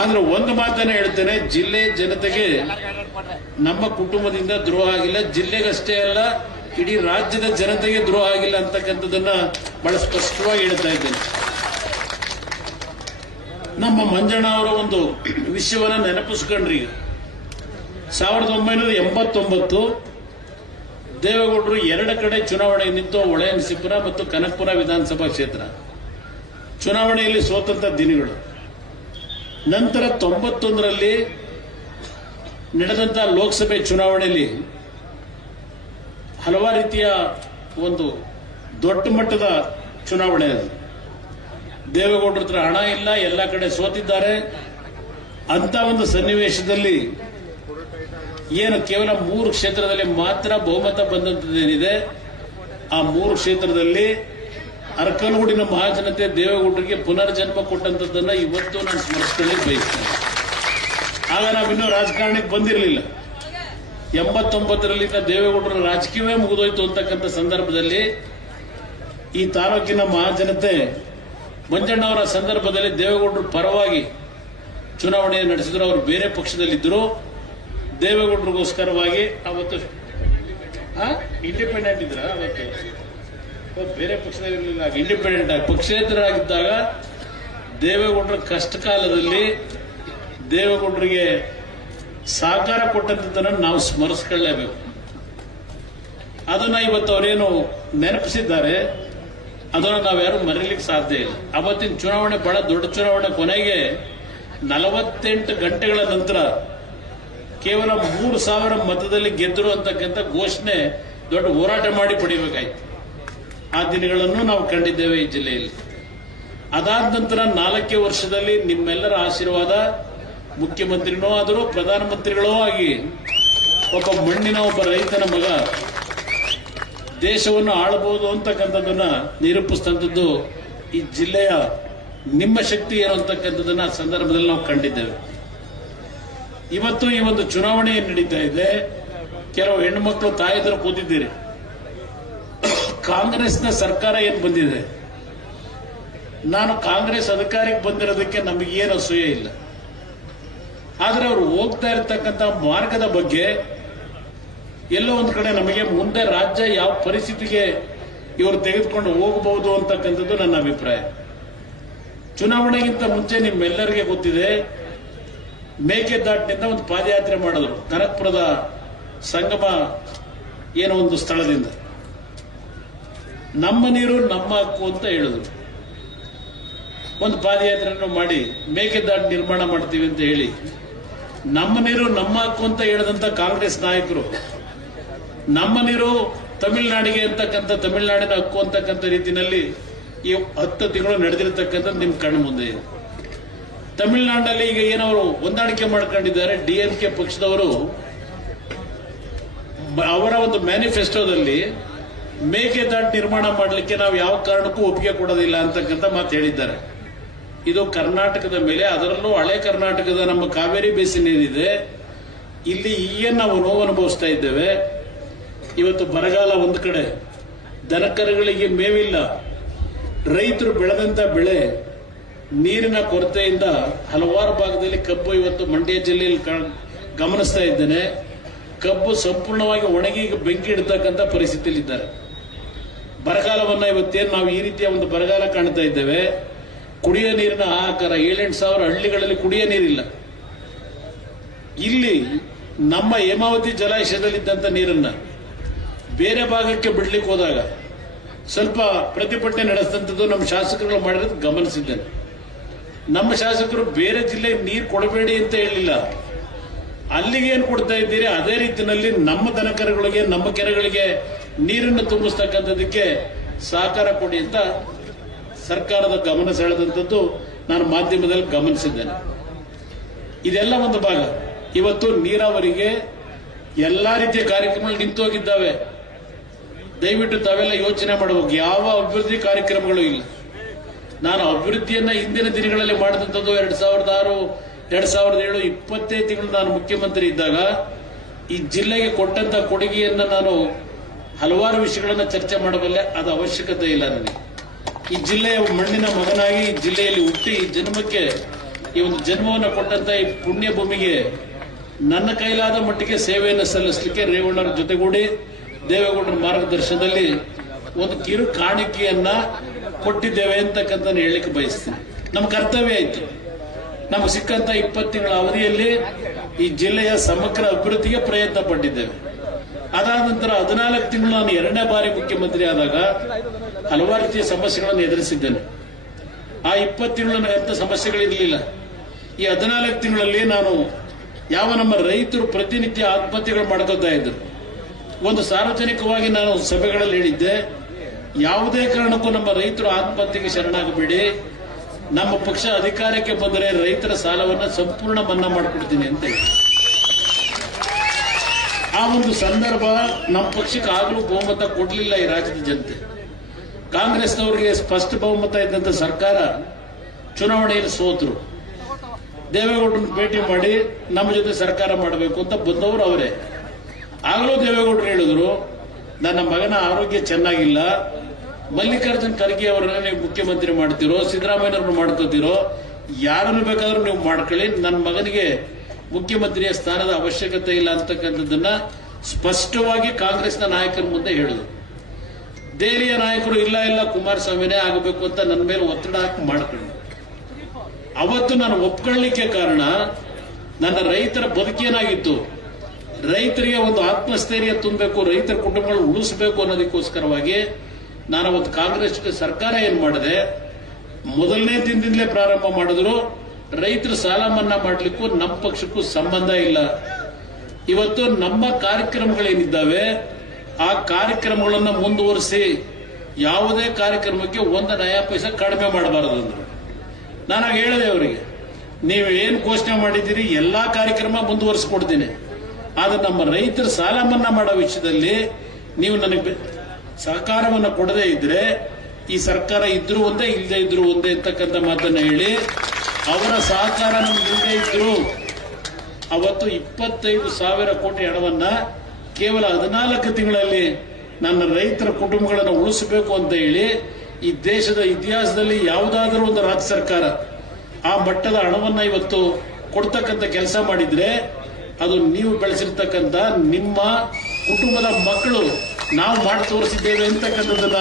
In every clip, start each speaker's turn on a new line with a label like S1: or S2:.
S1: ಆದ್ರೆ ಒಂದು ಮಾತನ್ನ ಹೇಳ್ತೇನೆ, ಜಿಲ್ಲೆ ಜನತೆಗೆ ನಮ್ಮ ಕುಟುಂಬದಿಂದ ದ್ರೋಹ ಆಗಿಲ್ಲ. ಜಿಲ್ಲೆಗಷ್ಟೇ ಅಲ್ಲ, ಇಡೀ ರಾಜ್ಯದ ಜನತೆಗೆ ದ್ರೋಹ ಆಗಿಲ್ಲ ಅಂತಕ್ಕಂಥದ್ದನ್ನ ಬಹಳ ಸ್ಪಷ್ಟವಾಗಿ ಹೇಳ್ತಾ ಇದ್ದೇನೆ. ನಮ್ಮ ಮಂಜಣ್ಣ ಅವರ ಒಂದು ವಿಷಯವನ್ನ ನೆನಪಿಸ್ಕೊಂಡ್ರಿ ಸಾವಿರದ ಒಂಬೈನೂರ ಎಂಬತ್ತೊಂಬತ್ತು ದೇವೇಗೌಡರು ಎರಡು ಕಡೆ ಚುನಾವಣೆ ನಿಂತು ಒಳೆಯನಸಿಪುರ ಮತ್ತು ಕನಕಪುರ ವಿಧಾನಸಭಾ ಕ್ಷೇತ್ರ. ಚುನಾವಣೆಯಲ್ಲಿ ಸ್ವತಂತ್ರ ದಿನಗಳು. ನಂತರ ತೊಂಬತ್ತೊಂದರಲ್ಲಿ ನಡೆದಂತಹ ಲೋಕಸಭೆ ಚುನಾವಣೆಯಲ್ಲಿ ಹಲವಾರು ರೀತಿಯ ಒಂದು ದೊಡ್ಡ ಮಟ್ಟದ ಚುನಾವಣೆ ಅದು. ದೇವೇಗೌಡರ ಹತ್ರ ಹಣ ಇಲ್ಲ, ಎಲ್ಲ ಕಡೆ ಸೋತಿದ್ದಾರೆ. ಅಂತ ಒಂದು ಸನ್ನಿವೇಶದಲ್ಲಿ ಏನು ಕೇವಲ ಮೂರು ಕ್ಷೇತ್ರದಲ್ಲಿ ಮಾತ್ರ ಬಹುಮತ ಬಂದಂತದ್ದೇನಿದೆ ಆ ಮೂರು ಕ್ಷೇತ್ರದಲ್ಲಿ ಅರಕಲಗೂಡಿನ ಮಹಾಜನತೆ ದೇವೇಗೌಡರಿಗೆ ಪುನರ್ಜನ್ಮ ಕೊಟ್ಟಂತದ್ದನ್ನ ಇವತ್ತು ನಾನು ಸ್ಮರಿಸ್ಕೊಳ್ಳಿ ಬಯಸ್ತೇನೆ ಆಗ ನಾವಿನ್ನೂ ರಾಜಕಾರಣಕ್ಕೆ ಬಂದಿರಲಿಲ್ಲ. ಎಂಬತ್ತೊಂಬತ್ತರಲ್ಲಿ ದೇವೇಗೌಡರ ರಾಜಕೀಯವೇ ಮುಗಿದೋಯ್ತು ಅಂತಕ್ಕಂಥ ಸಂದರ್ಭದಲ್ಲಿ ಈ ತಾಲೂಕಿನ ಮಹಾಜನತೆ ಮಂಜಣ್ಣವರ ಸಂದರ್ಭದಲ್ಲಿ ದೇವೇಗೌಡರು ಪರವಾಗಿ ಚುನಾವಣೆ ನಡೆಸಿದ್ರು, ಅವರು ಬೇರೆ ಪಕ್ಷದಲ್ಲಿದ್ದರು ದೇವೇಗೌಡರಿಗೋಸ್ಕರವಾಗಿ ಅವತ್ತು ಇಂಡಿಪೆಂಡೆಂಟ್ ಇದ್ರ ಅವತ್ತು? ಬೇರೆ ಪಕ್ಷದಲ್ಲಿ ಇಂಡಿಪೆಂಡೆಂಟ್ ಆಗಿ ಪಕ್ಷೇತರಾಗಿದ್ದಾಗ ದೇವೇಗೌಡರ ಕಷ್ಟ ಕಾಲದಲ್ಲಿ ದೇವೇಗೌಡರಿಗೆ ಸಹಕಾರ ಕೊಟ್ಟಂತದನ್ನು ನಾವು ಸ್ಮರಿಸ್ಕೊಳ್ಳೇಬೇಕು. ಅದನ್ನ ಇವತ್ತು ಅವರೇನು ನೆನಪಿಸಿದ್ದಾರೆ, ಅದನ್ನು ನಾವ್ಯಾರು ಮರೀಲಿಕ್ಕೆ ಸಾಧ್ಯ ಇಲ್ಲ. ಅವತ್ತಿನ ಚುನಾವಣೆ ಬಹಳ ದೊಡ್ಡ ಚುನಾವಣೆ, ಕೊನೆಗೆ ನಲವತ್ತೆಂಟು ಗಂಟೆಗಳ ನಂತರ ಕೇವಲ ಮೂರು ಸಾವಿರ ಮತದಲ್ಲಿ ಗೆದ್ದರು ಅಂತಕ್ಕಂಥ ಘೋಷಣೆ ದೊಡ್ಡ ಹೋರಾಟ ಮಾಡಿ ಪಡಿಬೇಕಾಯ್ತು. ಆ ದಿನಗಳನ್ನು ನಾವು ಕಂಡಿದ್ದೇವೆ ಈ ಜಿಲ್ಲೆಯಲ್ಲಿ. ಅದಾದ ನಂತರ ನಾಲ್ಕೇ ವರ್ಷದಲ್ಲಿ ನಿಮ್ಮೆಲ್ಲರ ಆಶೀರ್ವಾದ, ಮುಖ್ಯಮಂತ್ರಿನೋ ಆದರೂ ಪ್ರಧಾನಮಂತ್ರಿಗಳೋ ಆಗಿ ಒಬ್ಬ ಮಣ್ಣಿನ ಒಬ್ಬ ರೈತನ ಮಗ ದೇಶವನ್ನು ಆಳಬಹುದು ಅಂತಕ್ಕಂಥದ್ದನ್ನ ನಿರೂಪಿಸಿದಂಥದ್ದು ಈ ಜಿಲ್ಲೆಯ ನಿಮ್ಮ ಶಕ್ತಿ ಏನು ಅಂತಕ್ಕಂಥದ್ದನ್ನ ಸಂದರ್ಭದಲ್ಲಿ ನಾವು ಕಂಡಿದ್ದೇವೆ. ಇವತ್ತು ಈ ಒಂದು ಚುನಾವಣೆ ನಡೀತಾ ಇದೆ. ಕೆಲವು ಹೆಣ್ಣು ಮಕ್ಕಳು ತಾಯಿದ್ರು ಕೂತಿದ್ದೀರಿ. ಕಾಂಗ್ರೆಸ್ನ ಸರ್ಕಾರ ಏನ್ ಬಂದಿದೆ? ನಾನು ಕಾಂಗ್ರೆಸ್ ಅಧಿಕಾರಕ್ಕೆ ಬಂದಿರೋದಕ್ಕೆ ನಮಗೇನು ಅಸೂಯ ಇಲ್ಲ. ಆದ್ರೆ ಅವರು ಹೋಗ್ತಾ ಇರತಕ್ಕಂತ ಮಾರ್ಗದ ಬಗ್ಗೆ ಎಲ್ಲೋ ಒಂದ್ ಕಡೆ ನಮಗೆ ಮುಂದೆ ರಾಜ್ಯ ಯಾವ ಪರಿಸ್ಥಿತಿಗೆ ಇವರು ತೆಗೆದುಕೊಂಡು ಹೋಗಬಹುದು ಅಂತಕ್ಕಂಥದ್ದು ನನ್ನ ಅಭಿಪ್ರಾಯ. ಚುನಾವಣೆಗಿಂತ ಮುಂಚೆ ನಿಮ್ಮೆಲ್ಲರಿಗೆ ಗೊತ್ತಿದೆ ಮೇಕೆದಾಟಿನಿಂದ ಒಂದು ಪಾದಯಾತ್ರೆ ಮಾಡಿದ್ರು. ಕನಕಪುರದ ಸಂಗಮ ಏನೋ ಒಂದು ಸ್ಥಳದಿಂದ. ನಮ್ಮ ನೀರು ನಮ್ಮ ಹಕ್ಕು ಅಂತ ಹೇಳಿದ್ರು. ಒಂದು ಪಾದಯಾತ್ರೆಯನ್ನು ಮಾಡಿ ಮೇಕೆದಾಟು ನಿರ್ಮಾಣ ಮಾಡ್ತೀವಿ ಅಂತ ಹೇಳಿ, ನಮ್ಮ ನೀರು ನಮ್ಮ ಹಕ್ಕು ಅಂತ ಹೇಳಿದಂತ ಕಾಂಗ್ರೆಸ್ ನಾಯಕರು, ನಮ್ಮ ನೀರು ತಮಿಳುನಾಡಿಗೆ ಅಂತಕ್ಕಂಥ ತಮಿಳುನಾಡಿನ ಹಕ್ಕು ಅಂತಕ್ಕಂಥ ರೀತಿಯಲ್ಲಿ ಈ ಹತ್ತು ತಿಂಗಳು ನಡೆದಿರತಕ್ಕಂಥದ್ದು ನಿಮ್ ಕಣ್ಣು ಮುಂದೆ. ಇದೆ ತಮಿಳುನಾಡಿನಲ್ಲಿ ಈಗ ಏನವರು ಹೊಂದಾಣಿಕೆ ಮಾಡ್ಕೊಂಡಿದ್ದಾರೆ, ಡಿ ಎಂ ಕೆ ಪಕ್ಷದವರು ಅವರ ಒಂದು ಮ್ಯಾನಿಫೆಸ್ಟೋದಲ್ಲಿ ಮೇಕೆದಾಟು ನಿರ್ಮಾಣ ಮಾಡಲಿಕ್ಕೆ ನಾವು ಯಾವ ಕಾರಣಕ್ಕೂ ಒಪ್ಪಿಗೆ ಕೊಡೋದಿಲ್ಲ ಅಂತಕ್ಕಂಥ ಮಾತು ಹೇಳಿದ್ದಾರೆ. ಇದು ಕರ್ನಾಟಕದ ಮೇಲೆ, ಅದರಲ್ಲೂ ಹಳೆ ಕರ್ನಾಟಕದ ನಮ್ಮ ಕಾವೇರಿ ಬೇಸಿನ ಏನಿದೆ, ಇಲ್ಲಿ ಈಗೇನು ನಾವು ನೋವು ಅನುಭವಿಸ್ತಾ ಇದ್ದೇವೆ. ಇವತ್ತು ಬರಗಾಲ ಒಂದು ಕಡೆ, ದನಕರುಗಳಿಗೆ ಮೇವಿಲ್ಲ. ರೈತರು ಬೆಳೆದಂತ ಬೆಳೆ, ನೀರಿನ ಕೊರತೆಯಿಂದ ಹಲವಾರು ಭಾಗದಲ್ಲಿ ಕಬ್ಬು ಇವತ್ತು ಮಂಡ್ಯ ಜಿಲ್ಲೆಯಲ್ಲಿ ಗಮನಿಸ್ತಾ ಇದ್ದೇನೆ. ಕಬ್ಬು ಸಂಪೂರ್ಣವಾಗಿ ಒಣಗಿ ಬೆಂಕಿ ಇಡ್ತಕ್ಕಂಥ ಪರಿಸ್ಥಿತಿಯಲ್ಲಿದ್ದಾರೆ. ಬರಗಾಲವನ್ನ ಇವತ್ತೇನು ನಾವು ಈ ರೀತಿಯ ಒಂದು ಬರಗಾಲ ಕಾಣ್ತಾ ಇದ್ದೇವೆ, ಕುಡಿಯೋ ನೀರಿನ ಆಕಾರ ಏಳೆಂಟು ಸಾವಿರ ಹಳ್ಳಿಗಳಲ್ಲಿ ಕುಡಿಯ ನೀರಿಲ್ಲ. ಇಲ್ಲಿ ನಮ್ಮ ಹೇಮಾವತಿ ಜಲಾಶಯದಲ್ಲಿದ್ದಂಥ ನೀರನ್ನ ಬೇರೆ ಭಾಗಕ್ಕೆ ಬಿಡ್ಲಿಕ್ಕೆ ಹೋದಾಗ ಸ್ವಲ್ಪ ಪ್ರತಿಭಟನೆ ನಡೆಸಿದಂಥದ್ದು ನಮ್ಮ ಶಾಸಕರುಗಳು ಮಾಡಿರೋದು ಗಮನಿಸಿದ್ದೇನೆ. ನಮ್ಮ ಶಾಸಕರು ಬೇರೆ ಜಿಲ್ಲೆಗೆ ನೀರು ಕೊಡಬೇಡಿ ಅಂತ ಹೇಳಿಲ್ಲ. ಅಲ್ಲಿಗೆ ಏನು ಕೊಡ್ತಾ ಇದ್ದೀರಿ? ಅದೇ ರೀತಿಯಲ್ಲಿ ನಮ್ಮ ದನಕರುಗಳಿಗೆ, ನಮ್ಮ ಕೆರೆಗಳಿಗೆ ನೀರನ್ನು ತುಂಬಿಸ್ತಕ್ಕಂಥದಕ್ಕೆ ಸಹಕಾರ ಕೊಡಿ ಅಂತ ಸರ್ಕಾರದ ಗಮನ ಸೆಳೆದಂಥದ್ದು ನಾನು ಮಾಧ್ಯಮದಲ್ಲಿ ಗಮನಿಸಿದ್ದೇನೆ. ಇದೆಲ್ಲ ಒಂದು ಭಾಗ. ಇವತ್ತು ನೀರಾವರಿಗೆ ಎಲ್ಲಾ ರೀತಿಯ ಕಾರ್ಯಕ್ರಮಗಳು ನಿಂತು ಹೋಗಿದ್ದಾವೆ ದಯವಿಟ್ಟು ತಾವೆಲ್ಲ ಯೋಚನೆ ಮಾಡಬೇಕು ಯಾವ ಅಭಿವೃದ್ಧಿ ಕಾರ್ಯಕ್ರಮಗಳು ಇಲ್ಲ. ನಾನು ಅಭಿವೃದ್ಧಿಯನ್ನ ಹಿಂದಿನ ದಿನಗಳಲ್ಲಿ ಮಾಡಿದಂಥದ್ದು ಎರಡ್ ಸಾವಿರದ ಆರು, ಎರಡ್ ಸಾವಿರದ ಏಳು ಇಪ್ಪತ್ತೈದು ತಿಂಗಳು ನಾನು ಮುಖ್ಯಮಂತ್ರಿ ಇದ್ದಾಗ ಈ ಜಿಲ್ಲೆಗೆ ಕೊಟ್ಟಂತ ಕೊಡುಗೆಯನ್ನ ನಾನು ಹಲವಾರು ವಿಷಯಗಳನ್ನು ಚರ್ಚೆ ಮಾಡಬಲ್ಲೆ ಅದು ಅವಶ್ಯಕತೆ ಇಲ್ಲ ನನಗೆ. ಈ ಜಿಲ್ಲೆಯ ಮಣ್ಣಿನ ಮಗನಾಗಿ ಈ ಜಿಲ್ಲೆಯಲ್ಲಿ ಹುಟ್ಟಿ ಈ ಜನ್ಮಕ್ಕೆ ಈ ಒಂದು ಜನ್ಮವನ್ನು ಕೊಟ್ಟಂತ ಈ ಪುಣ್ಯ ಭೂಮಿಗೆ ನನ್ನ ಕೈಲಾದ ಮಟ್ಟಿಗೆ ಸೇವೆಯನ್ನು ಸಲ್ಲಿಸಲಿಕ್ಕೆ ರೇವಣ್ಣರ ಜೊತೆಗೂಡಿ ದೇವೇಗೌಡರ ಮಾರ್ಗದರ್ಶನದಲ್ಲಿ ಒಂದು ಕಿರು ಕಾಣಿಕೆಯನ್ನ ಕೊಟ್ಟಿದ್ದೇವೆ ಅಂತಕ್ಕಂಥ ಹೇಳಲಿಕ್ಕೆ ಬಯಸ್ತೀನಿ. ನಮ್ಮ ಕರ್ತವ್ಯ ಆಯ್ತು. ನಮ್ಗೆ ಸಿಕ್ಕಂತ ಇಪ್ಪತ್ತು ತಿಂಗಳ ಅವಧಿಯಲ್ಲಿ ಈ ಜಿಲ್ಲೆಯ ಸಮಗ್ರ ಅಭಿವೃದ್ಧಿಗೆ ಪ್ರಯತ್ನ ಪಟ್ಟಿದ್ದೇವೆ. ಅದಾದ ನಂತರ ಹದಿನಾಲ್ಕು ತಿಂಗಳು ನಾನು ಎರಡನೇ ಬಾರಿ ಮುಖ್ಯಮಂತ್ರಿ ಆದಾಗ ಹಲವಾರು ರೀತಿಯ ಸಮಸ್ಯೆಗಳನ್ನು ಎದುರಿಸಿದ್ದೇನೆ. ಆ ಇಪ್ಪತ್ತು ತಿಂಗಳು ಅಂಥ ಸಮಸ್ಯೆಗಳಿರಲಿಲ್ಲ ಈ ಹದಿನಾಲ್ಕು ತಿಂಗಳಲ್ಲಿ ನಾನು ಯಾವ ನಮ್ಮ ರೈತರು ಪ್ರತಿನಿತ್ಯ ಆತ್ಮಹತ್ಯೆಗಳು ಮಾಡ್ಕೋತಾ ಇದ್ರು. ಒಂದು ಸಾರ್ವಜನಿಕವಾಗಿ ನಾನು ಸಭೆಗಳಲ್ಲಿ ಹೇಳಿದ್ದೆ, ಯಾವುದೇ ಕಾರಣಕ್ಕೂ ನಮ್ಮ ರೈತರು ಆತ್ಮಹತ್ಯೆಗೆ ಶರಣಾಗಬೇಡಿ. ನಮ್ಮ ಪಕ್ಷ ಅಧಿಕಾರಕ್ಕೆ ಬಂದರೆ ರೈತರ ಸಾಲವನ್ನು ಸಂಪೂರ್ಣ ಮನ್ನಾ ಮಾಡಿಕೊಡ್ತೀನಿ ಅಂತ ಹೇಳಿ ಆ ಒಂದು ಸಂದರ್ಭ ನಮ್ಮ ಪಕ್ಷಕ್ಕೆ ಆಗಲೂ ಬಹುಮತ ಕೊಡಲಿಲ್ಲ ಈ ರಾಜ್ಯದ ಜನತೆ. ಕಾಂಗ್ರೆಸ್ನವರಿಗೆ ಸ್ಪಷ್ಟ ಬಹುಮತ ಇದ್ದಂತ ಸರ್ಕಾರ ಚುನಾವಣೆಯಲ್ಲಿ ಸೋತರು. ದೇವೇಗೌಡರನ್ನ ಭೇಟಿ ಮಾಡಿ ನಮ್ಮ ಜೊತೆ ಸರ್ಕಾರ ಮಾಡಬೇಕು ಅಂತ ಬಂದವರು ಅವರೇ. ಆಗಲೂ ದೇವೇಗೌಡರು ಹೇಳಿದ್ರು, ನನ್ನ ಮಗನ ಆರೋಗ್ಯ ಚೆನ್ನಾಗಿಲ್ಲ, ಮಲ್ಲಿಕಾರ್ಜುನ್ ಖರ್ಗೆ ಅವರನ್ನ ನೀವು ಮುಖ್ಯಮಂತ್ರಿ ಮಾಡ್ತಿರೋ ಸಿದ್ದರಾಮಯ್ಯವ್ರನ್ನ ಮಾಡ್ಕೋತಿರೋ, ಯಾರನ್ನು ಬೇಕಾದ್ರೂ ನೀವು ಮಾಡ್ಕೊಳ್ಳಿ, ನನ್ನ ಮಗನಿಗೆ ಮುಖ್ಯಮಂತ್ರಿಯ ಸ್ಥಾನದ ಅವಶ್ಯಕತೆ ಇಲ್ಲ ಅಂತಕ್ಕಂಥದ್ದನ್ನ ಸ್ಪಷ್ಟವಾಗಿ ಕಾಂಗ್ರೆಸ್ನ ನಾಯಕರ ಮುಂದೆ ಹೇಳುದು ದೆಹಲಿಯ ನಾಯಕರು ಇಲ್ಲ ಇಲ್ಲ, ಕುಮಾರಸ್ವಾಮಿನೇ ಆಗಬೇಕು ಅಂತ ನನ್ನ ಮೇಲೆ ಒತ್ತಡ ಹಾಕಿ ಮಾಡ್ಕೊಂಡು ಅವತ್ತು ನಾನು ಒಪ್ಕೊಳ್ಳಿಕ್ಕೆ ಕಾರಣ ನನ್ನ ರೈತರ ಬದುಕೇನಾಗಿತ್ತು ರೈತರಿಗೆ ಒಂದು ಆತ್ಮಸ್ಥೈರ್ಯ ತುಂಬಬೇಕು, ರೈತರ ಕುಟುಂಬಗಳು ಉಳಿಸಬೇಕು ಅನ್ನೋದಕ್ಕೋಸ್ಕರವಾಗಿ ನಾನು ಅವತ್ತು ಕಾಂಗ್ರೆಸ್ ಸರ್ಕಾರ ಏನ್ ಮಾಡಿದೆ? ಮೊದಲನೇ ದಿನದಿಂದಲೇ ಪ್ರಾರಂಭ ಮಾಡಿದ್ರು. ರೈತರ ಸಾಲ ಮನ್ನಾ ಮಾಡಲಿಕ್ಕೂ ನಮ್ಮ ಪಕ್ಷಕ್ಕೂ ಸಂಬಂಧ ಇಲ್ಲ. ಇವತ್ತು ನಮ್ಮ ಕಾರ್ಯಕ್ರಮಗಳೇನಿದ್ದಾವೆ, ಆ ಕಾರ್ಯಕ್ರಮಗಳನ್ನು ಮುಂದುವರಿಸಿ ಯಾವುದೇ ಕಾರ್ಯಕ್ರಮಕ್ಕೆ ಒಂದು ನಯಾ ಪೈಸೆ ಕಡಿಮೆ ಮಾಡಬಾರದು ಅಂದರು. ನಾನು ಹೇಳಿದೆ ಅವರಿಗೆ, ನೀವು ಏನು ಘೋಷಣೆ ಮಾಡಿದ್ದೀರಿ, ಎಲ್ಲಾ ಕಾರ್ಯಕ್ರಮ ಮುಂದುವರಿಸ್ಕೊಡ್ತೀನಿ. ಆದ್ರೆ ನಮ್ಮ ರೈತರ ಸಾಲ ಮನ್ನಾ ಮಾಡೋ ವಿಷಯದಲ್ಲಿ ನೀವು ನನಗೆ ಸಹಕಾರವನ್ನು ಕೊಡದೇ ಇದ್ರೆ, ಈ ಸರ್ಕಾರ ಇದ್ರೂ ಒಂದೇ ಇಲ್ಲದೆ ಇದ್ರೂ ಒಂದೇ ಅಂತಕ್ಕಂಥ ಮಾತನ್ನು ಹೇಳಿ ಅವರ ಸಹಕಾರ ನಮ್ಗೆ ಇದ್ರು ಅವತ್ತು ಇಪ್ಪತ್ತೈದು ಸಾವಿರ ಕೋಟಿ ಹಣವನ್ನ ಕೇವಲ ಹದಿನಾಲ್ಕು ತಿಂಗಳಲ್ಲಿ ನನ್ನ ರೈತರ ಕುಟುಂಬಗಳನ್ನು ಉಳಿಸಬೇಕು ಅಂತ ಹೇಳಿ ಈ ದೇಶದ ಇತಿಹಾಸದಲ್ಲಿ ಯಾವುದಾದರೂ ಒಂದು ರಾಜ್ಯ ಸರ್ಕಾರ ಆ ಮಟ್ಟದ ಹಣವನ್ನ ಇವತ್ತು ಕೊಡ್ತಕ್ಕಂಥ ಕೆಲಸ ಮಾಡಿದ್ರೆ ಅದು ನೀವು ಬೆಳೆಸಿರ್ತಕ್ಕಂಥ ನಿಮ್ಮ ಕುಟುಂಬದ ಮಕ್ಕಳು ನಾವು ಮಾಡಿ ತೋರಿಸಿದ್ದೇವೆ ಅಂತಕ್ಕಂಥದ್ದನ್ನ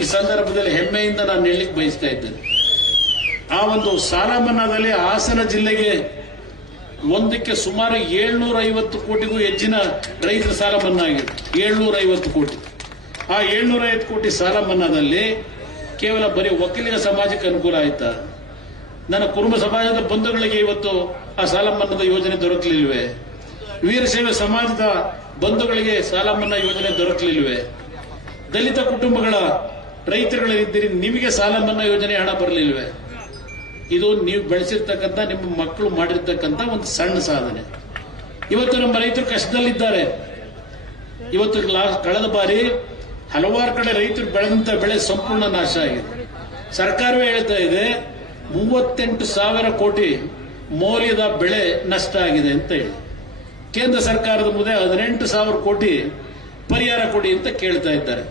S1: ಈ ಸಂದರ್ಭದಲ್ಲಿ ಹೆಮ್ಮೆಯಿಂದ ನಾನು ಹೇಳಲಿಕ್ಕೆ ಬಯಸ್ತಾ ಇದ್ದೇನೆ. ಆ ಒಂದು ಸಾಲ ಮನ್ನಾದಲ್ಲಿ ಹಾಸನ ಜಿಲ್ಲೆಗೆ ಒಂದಕ್ಕೆ ಸುಮಾರು ಏಳ್ನೂರ ಐವತ್ತು ಕೋಟಿಗೂ ಹೆಚ್ಚಿನ ರೈತರ ಸಾಲ ಮನ್ನಾ ಆಗಿದೆ. ಏಳ್ನೂರ ಐವತ್ತು ಕೋಟಿ. ಆ ಏಳ್ನೂರ ಐವತ್ತು ಕೋಟಿ ಸಾಲ ಮನ್ನಾದಲ್ಲಿ ಕೇವಲ ಬರೀ ಒಕ್ಕಲಿಗ ಸಮಾಜಕ್ಕೆ ಅನುಕೂಲ ಆಯ್ತಾ? ನನ್ನ ಕುಟುಂಬ ಸಮಾಜದ ಬಂಧುಗಳಿಗೆ ಇವತ್ತು ಆ ಸಾಲ ಮನ್ನಾದ ಯೋಜನೆ ದೊರಕಲಿಲ್ವೇ ವೀರಶೈವ ಸಮಾಜದ ಬಂಧುಗಳಿಗೆ ಸಾಲ ಮನ್ನಾ ಯೋಜನೆ ದೊರಕಲಿಲ್ವೇ ದಲಿತ ಕುಟುಂಬಗಳ ರೈತರುಗಳಿದ್ದೀರಿ ನಿಮಗೆ ಸಾಲ ಮನ್ನಾ ಯೋಜನೆ ಹಣ ಬರಲಿಲ್ವೇ ಇದು ನೀವು ಬೆಳೆಸಿರ್ತಕ್ಕಂಥ ನಿಮ್ಮ ಮಕ್ಕಳು ಮಾಡಿರ್ತಕ್ಕಂಥ ಒಂದು ಸಣ್ಣ ಸಾಧನೆ. ಇವತ್ತು ನಮ್ಮ ರೈತರು ಕಷ್ಟದಲ್ಲಿದ್ದಾರೆ. ಇವತ್ತು ಕಳೆದ ಬಾರಿ ಹಲವಾರು ಕಡೆ ರೈತರು ಬೆಳೆದಂತ ಬೆಳೆ ಸಂಪೂರ್ಣ ನಾಶ ಆಗಿದೆ. ಸರ್ಕಾರವೇ ಹೇಳ್ತಾ ಇದೆ, ಮೂವತ್ತೆಂಟು ಸಾವಿರ ಕೋಟಿ ಮೌಲ್ಯದ ಬೆಳೆ ನಷ್ಟ ಆಗಿದೆ ಅಂತ ಹೇಳಿ. ಕೇಂದ್ರ ಸರ್ಕಾರದ ಮುಂದೆ ಹದಿನೆಂಟು ಸಾವಿರ ಕೋಟಿ ಪರಿಹಾರ ಕೊಡಿ ಅಂತ ಕೇಳ್ತಾ ಇದ್ದಾರೆ.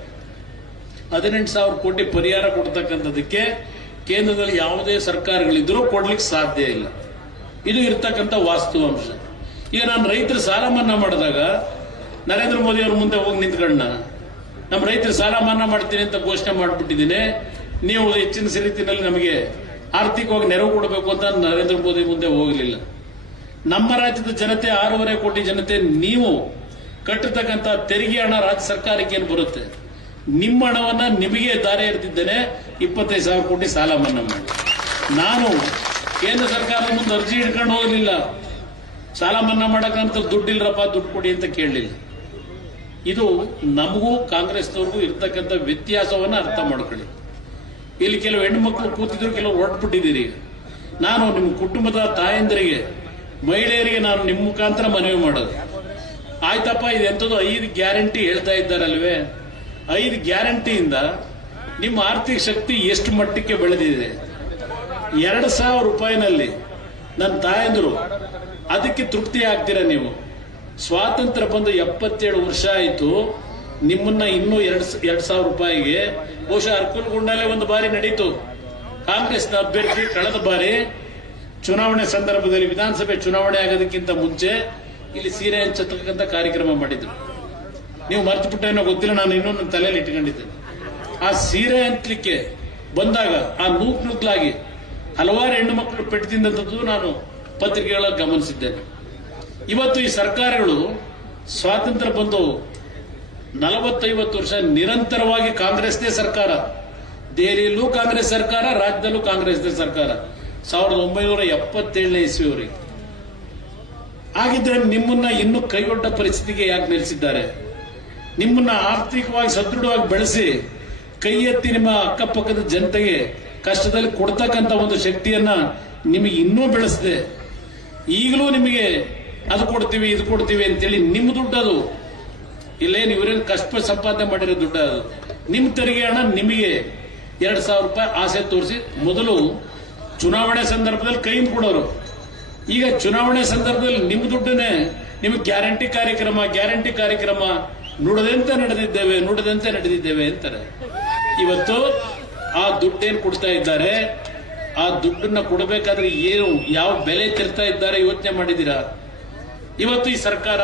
S1: ಹದಿನೆಂಟು ಸಾವಿರ ಕೋಟಿ ಪರಿಹಾರ ಕೊಡ್ತಕ್ಕಂಥದಕ್ಕೆ ಕೇಂದ್ರದಲ್ಲಿ ಯಾವುದೇ ಸರ್ಕಾರಗಳಿದ್ರೂ ಕೊಡ್ಲಿಕ್ಕೆ ಸಾಧ್ಯ ಇಲ್ಲ. ಇದು ಇರ್ತಕ್ಕಂಥ ವಾಸ್ತವಾಂಶ. ಈಗ ನಾನು ರೈತರ ಸಾಲ ಮನ್ನಾ ಮಾಡಿದಾಗ, ನರೇಂದ್ರ ಮೋದಿ ಅವ್ರ ಮುಂದೆ ಹೋಗಿ ನಿಂತ್ಕೊಂಡ ನಮ್ಮ ರೈತರ ಸಾಲ ಮನ್ನಾ ಮಾಡ್ತೀನಿ ಅಂತ ಘೋಷಣೆ ಮಾಡಿಬಿಟ್ಟಿದ್ದೀನಿ. ನೀವು ಹೆಚ್ಚಿನ ರೀತಿಯಲ್ಲಿ ನಮಗೆ ಆರ್ಥಿಕವಾಗಿ ನೆರವು ಕೊಡಬೇಕು ಅಂತ ನರೇಂದ್ರ ಮೋದಿ ಮುಂದೆ ಹೋಗಲಿಲ್ಲ. ನಮ್ಮ ರಾಜ್ಯದ ಜನತೆ ಆರೂವರೆ ಕೋಟಿ ಜನತೆ, ನೀವು ಕಟ್ಟತಕ್ಕಂಥ ತೆರಿಗೆ ಹಣ ರಾಜ್ಯ ಸರ್ಕಾರಕ್ಕೆ ಏನು ಬರುತ್ತೆ? ನಿಮ್ಮ ಹಣವನ್ನ ನಿಮಗೆ ದಾರಿ ಇರ್ತಿದ್ದೇನೆ ಇಪ್ಪತ್ತೈದು ಸಾವಿರ ಕೋಟಿ ಸಾಲ ಮನ್ನಾ ಮಾಡಿ. ನಾನು ಕೇಂದ್ರ ಸರ್ಕಾರದ ಮುಂದೆ ಅರ್ಜಿ ಹಿಡ್ಕೊಂಡು ಹೋಗಲಿಲ್ಲ. ಸಾಲ ಮನ್ನಾ ಮಾಡಕ್ಕಂತ ದುಡ್ಡಿಲ್ಲರಪ್ಪ ದುಡ್ಡು ಕೊಡಿ ಅಂತ ಕೇಳಲಿಲ್ಲ. ಇದು ನಮಗೂ ಕಾಂಗ್ರೆಸ್ನವ್ರಿಗೂ ಇರ್ತಕ್ಕಂಥ ವ್ಯತ್ಯಾಸವನ್ನ ಅರ್ಥ ಮಾಡ್ಕೊಳ್ಳಿ. ಇಲ್ಲಿ ಕೆಲವು ಹೆಣ್ಣುಮಕ್ಳು ಕೂತಿದ್ರು, ಕೆಲವು ಹೊರಟ್ಬಿಟ್ಟಿದ್ದೀರಿ. ನಾನು ನಿಮ್ಮ ಕುಟುಂಬದ ತಾಯಂದರಿಗೆ, ಮಹಿಳೆಯರಿಗೆ ನಾನು ನಿಮ್ಮ ಮುಖಾಂತರ ಮನವಿ ಮಾಡೋದು. ಆಯ್ತಪ್ಪ ಇದೆಂಥದ್ದು ಐದು ಗ್ಯಾರಂಟಿ ಹೇಳ್ತಾ ಇದ್ದಾರಲ್ವೇ? ಐದು ಗ್ಯಾರಂಟಿಯಿಂದ ನಿಮ್ಮ ಆರ್ಥಿಕ ಶಕ್ತಿ ಎಷ್ಟು ಮಟ್ಟಕ್ಕೆ ಬೆಳೆದಿದೆ? ಎರಡು ಸಾವಿರ ರೂಪಾಯಿನಲ್ಲಿ ನನ್ನ ತಾಯಂದರು ಅದಕ್ಕೆ ತೃಪ್ತಿ ಆಗ್ತೀರಾ ನೀವು? ಸ್ವಾತಂತ್ರ್ಯ ಬಂದು ಎಪ್ಪತ್ತೇಳು ವರ್ಷ ಆಯಿತು, ನಿಮ್ಮನ್ನ ಇನ್ನೂ ಎರಡು ಎರಡು ಸಾವಿರ ರೂಪಾಯಿಗೆ ಬಹುಶಃ ಅರ್ಕುಲ್ಗುಂಡಲ್ಲೇ ಒಂದು ಬಾರಿ ನಡೀತು. ಕಾಂಗ್ರೆಸ್ನ ಅಭ್ಯರ್ಥಿ ಕಳೆದ ಬಾರಿ ಚುನಾವಣೆ ಸಂದರ್ಭದಲ್ಲಿ ವಿಧಾನಸಭೆ ಚುನಾವಣೆ ಆಗೋದಕ್ಕಿಂತ ಮುಂಚೆ ಇಲ್ಲಿ ಸೀರೆ ಹಂಚತಕ್ಕಂಥ ಕಾರ್ಯಕ್ರಮ ಮಾಡಿದ್ರು. ನೀವು ಮರ್ತು ಬಿಟ್ಟೇನೋ ಗೊತ್ತಿಲ್ಲ, ನಾನು ಇನ್ನೊಂದು ತಲೆಯಲ್ಲಿ ಇಟ್ಕೊಂಡಿದ್ದೆ. ಆ ಸೀರೆ ಅಂತಲಿಕ್ಕೆ ಬಂದಾಗ, ಆ ನೂಕ್ ನುಗ್ಲಾಗಿ ಹಲವಾರು ಹೆಣ್ಣು ಮಕ್ಕಳು ಪೆಟ್ಟು ನಾನು ಪತ್ರಿಕೆಗಳ ಗಮನಿಸಿದ್ದೇನೆ. ಇವತ್ತು ಈ ಸರ್ಕಾರಗಳು ಸ್ವಾತಂತ್ರ್ಯ ಬಂದು ನಲವತ್ತೈವತ್ತು ವರ್ಷ ನಿರಂತರವಾಗಿ ಕಾಂಗ್ರೆಸ್ನೇ ಸರ್ಕಾರ. ದೆಹಲಿಯಲ್ಲೂ ಕಾಂಗ್ರೆಸ್ ಸರ್ಕಾರ, ರಾಜ್ಯದಲ್ಲೂ ಕಾಂಗ್ರೆಸ್ನೇ ಸರ್ಕಾರ. ಸಾವಿರದ ಒಂಬೈನೂರ ಎಪ್ಪತ್ತೇಳನೇ ಇಸ್ವಿಯವರಿಗೆ ಹಾಗಿದ್ರೆ ನಿಮ್ಮನ್ನ ಇನ್ನೂ ಕೈಯೊಡ್ಡ ಪರಿಸ್ಥಿತಿಗೆ ಯಾಕೆ ನಿಲ್ಲಿಸಿದ್ದಾರೆ ನಿಮ್ಮನ್ನ ಆರ್ಥಿಕವಾಗಿ ಸದೃಢವಾಗಿ ಬೆಳೆಸಿ, ಕೈ ಎತ್ತಿ ನಿಮ್ಮ ಅಕ್ಕಪಕ್ಕದ ಜನತೆಗೆ ಕಷ್ಟದಲ್ಲಿ ಕೊಡ್ತಕ್ಕಂತ ಒಂದು ಶಕ್ತಿಯನ್ನ ನಿಮಗೆ ಇನ್ನೂ ಬೆಳೆಸಿದೆ. ಈಗಲೂ ನಿಮಗೆ ಅದು ಕೊಡ್ತೀವಿ, ಇದು ಕೊಡ್ತೀವಿ ಅಂತೇಳಿ ನಿಮ್ಮ ದುಡ್ಡು ಅದು. ಇಲ್ಲೇನು ಇವರೇನು ಕಷ್ಟ ಸಂಪಾದನೆ ಮಾಡಿರೋ ದುಡ್ಡು ಅದು. ನಿಮ್ಮ ತೆರಿಗೆ ಹಣ ನಿಮಗೆ ಎರಡ್ ಸಾವಿರ ರೂಪಾಯಿ ಆಸೆ ತೋರಿಸಿ ಮೊದಲು ಚುನಾವಣೆ ಸಂದರ್ಭದಲ್ಲಿ ಕೈಯಿಂದ ಕೊಡೋರು ಈಗ ಚುನಾವಣೆ ಸಂದರ್ಭದಲ್ಲಿ ನಿಮ್ಮ ದುಡ್ಡನ್ನೇ ನಿಮಗೆ ಗ್ಯಾರಂಟಿ ಕಾರ್ಯಕ್ರಮ ಗ್ಯಾರಂಟಿ ಕಾರ್ಯಕ್ರಮ ನುಡದಂತೆ ನಡೆದಿದ್ದೇವೆ ನುಡದಂತೆ ನಡೆದಿದ್ದೇವೆ ಅಂತಾರೆ. ಇವತ್ತು ಆ ದುಡ್ಡೇನು ಕೊಡ್ತಾ ಇದ್ದಾರೆ? ಆ ದುಡ್ಡನ್ನ ಕೊಡಬೇಕಾದ್ರೆ ಏನು, ಯಾವ ಬೆಲೆ ತಿರ್ತಾ ಇದ್ದಾರೆ ಯೋಚನೆ ಮಾಡಿದ್ದೀರಾ? ಇವತ್ತು ಈ ಸರ್ಕಾರ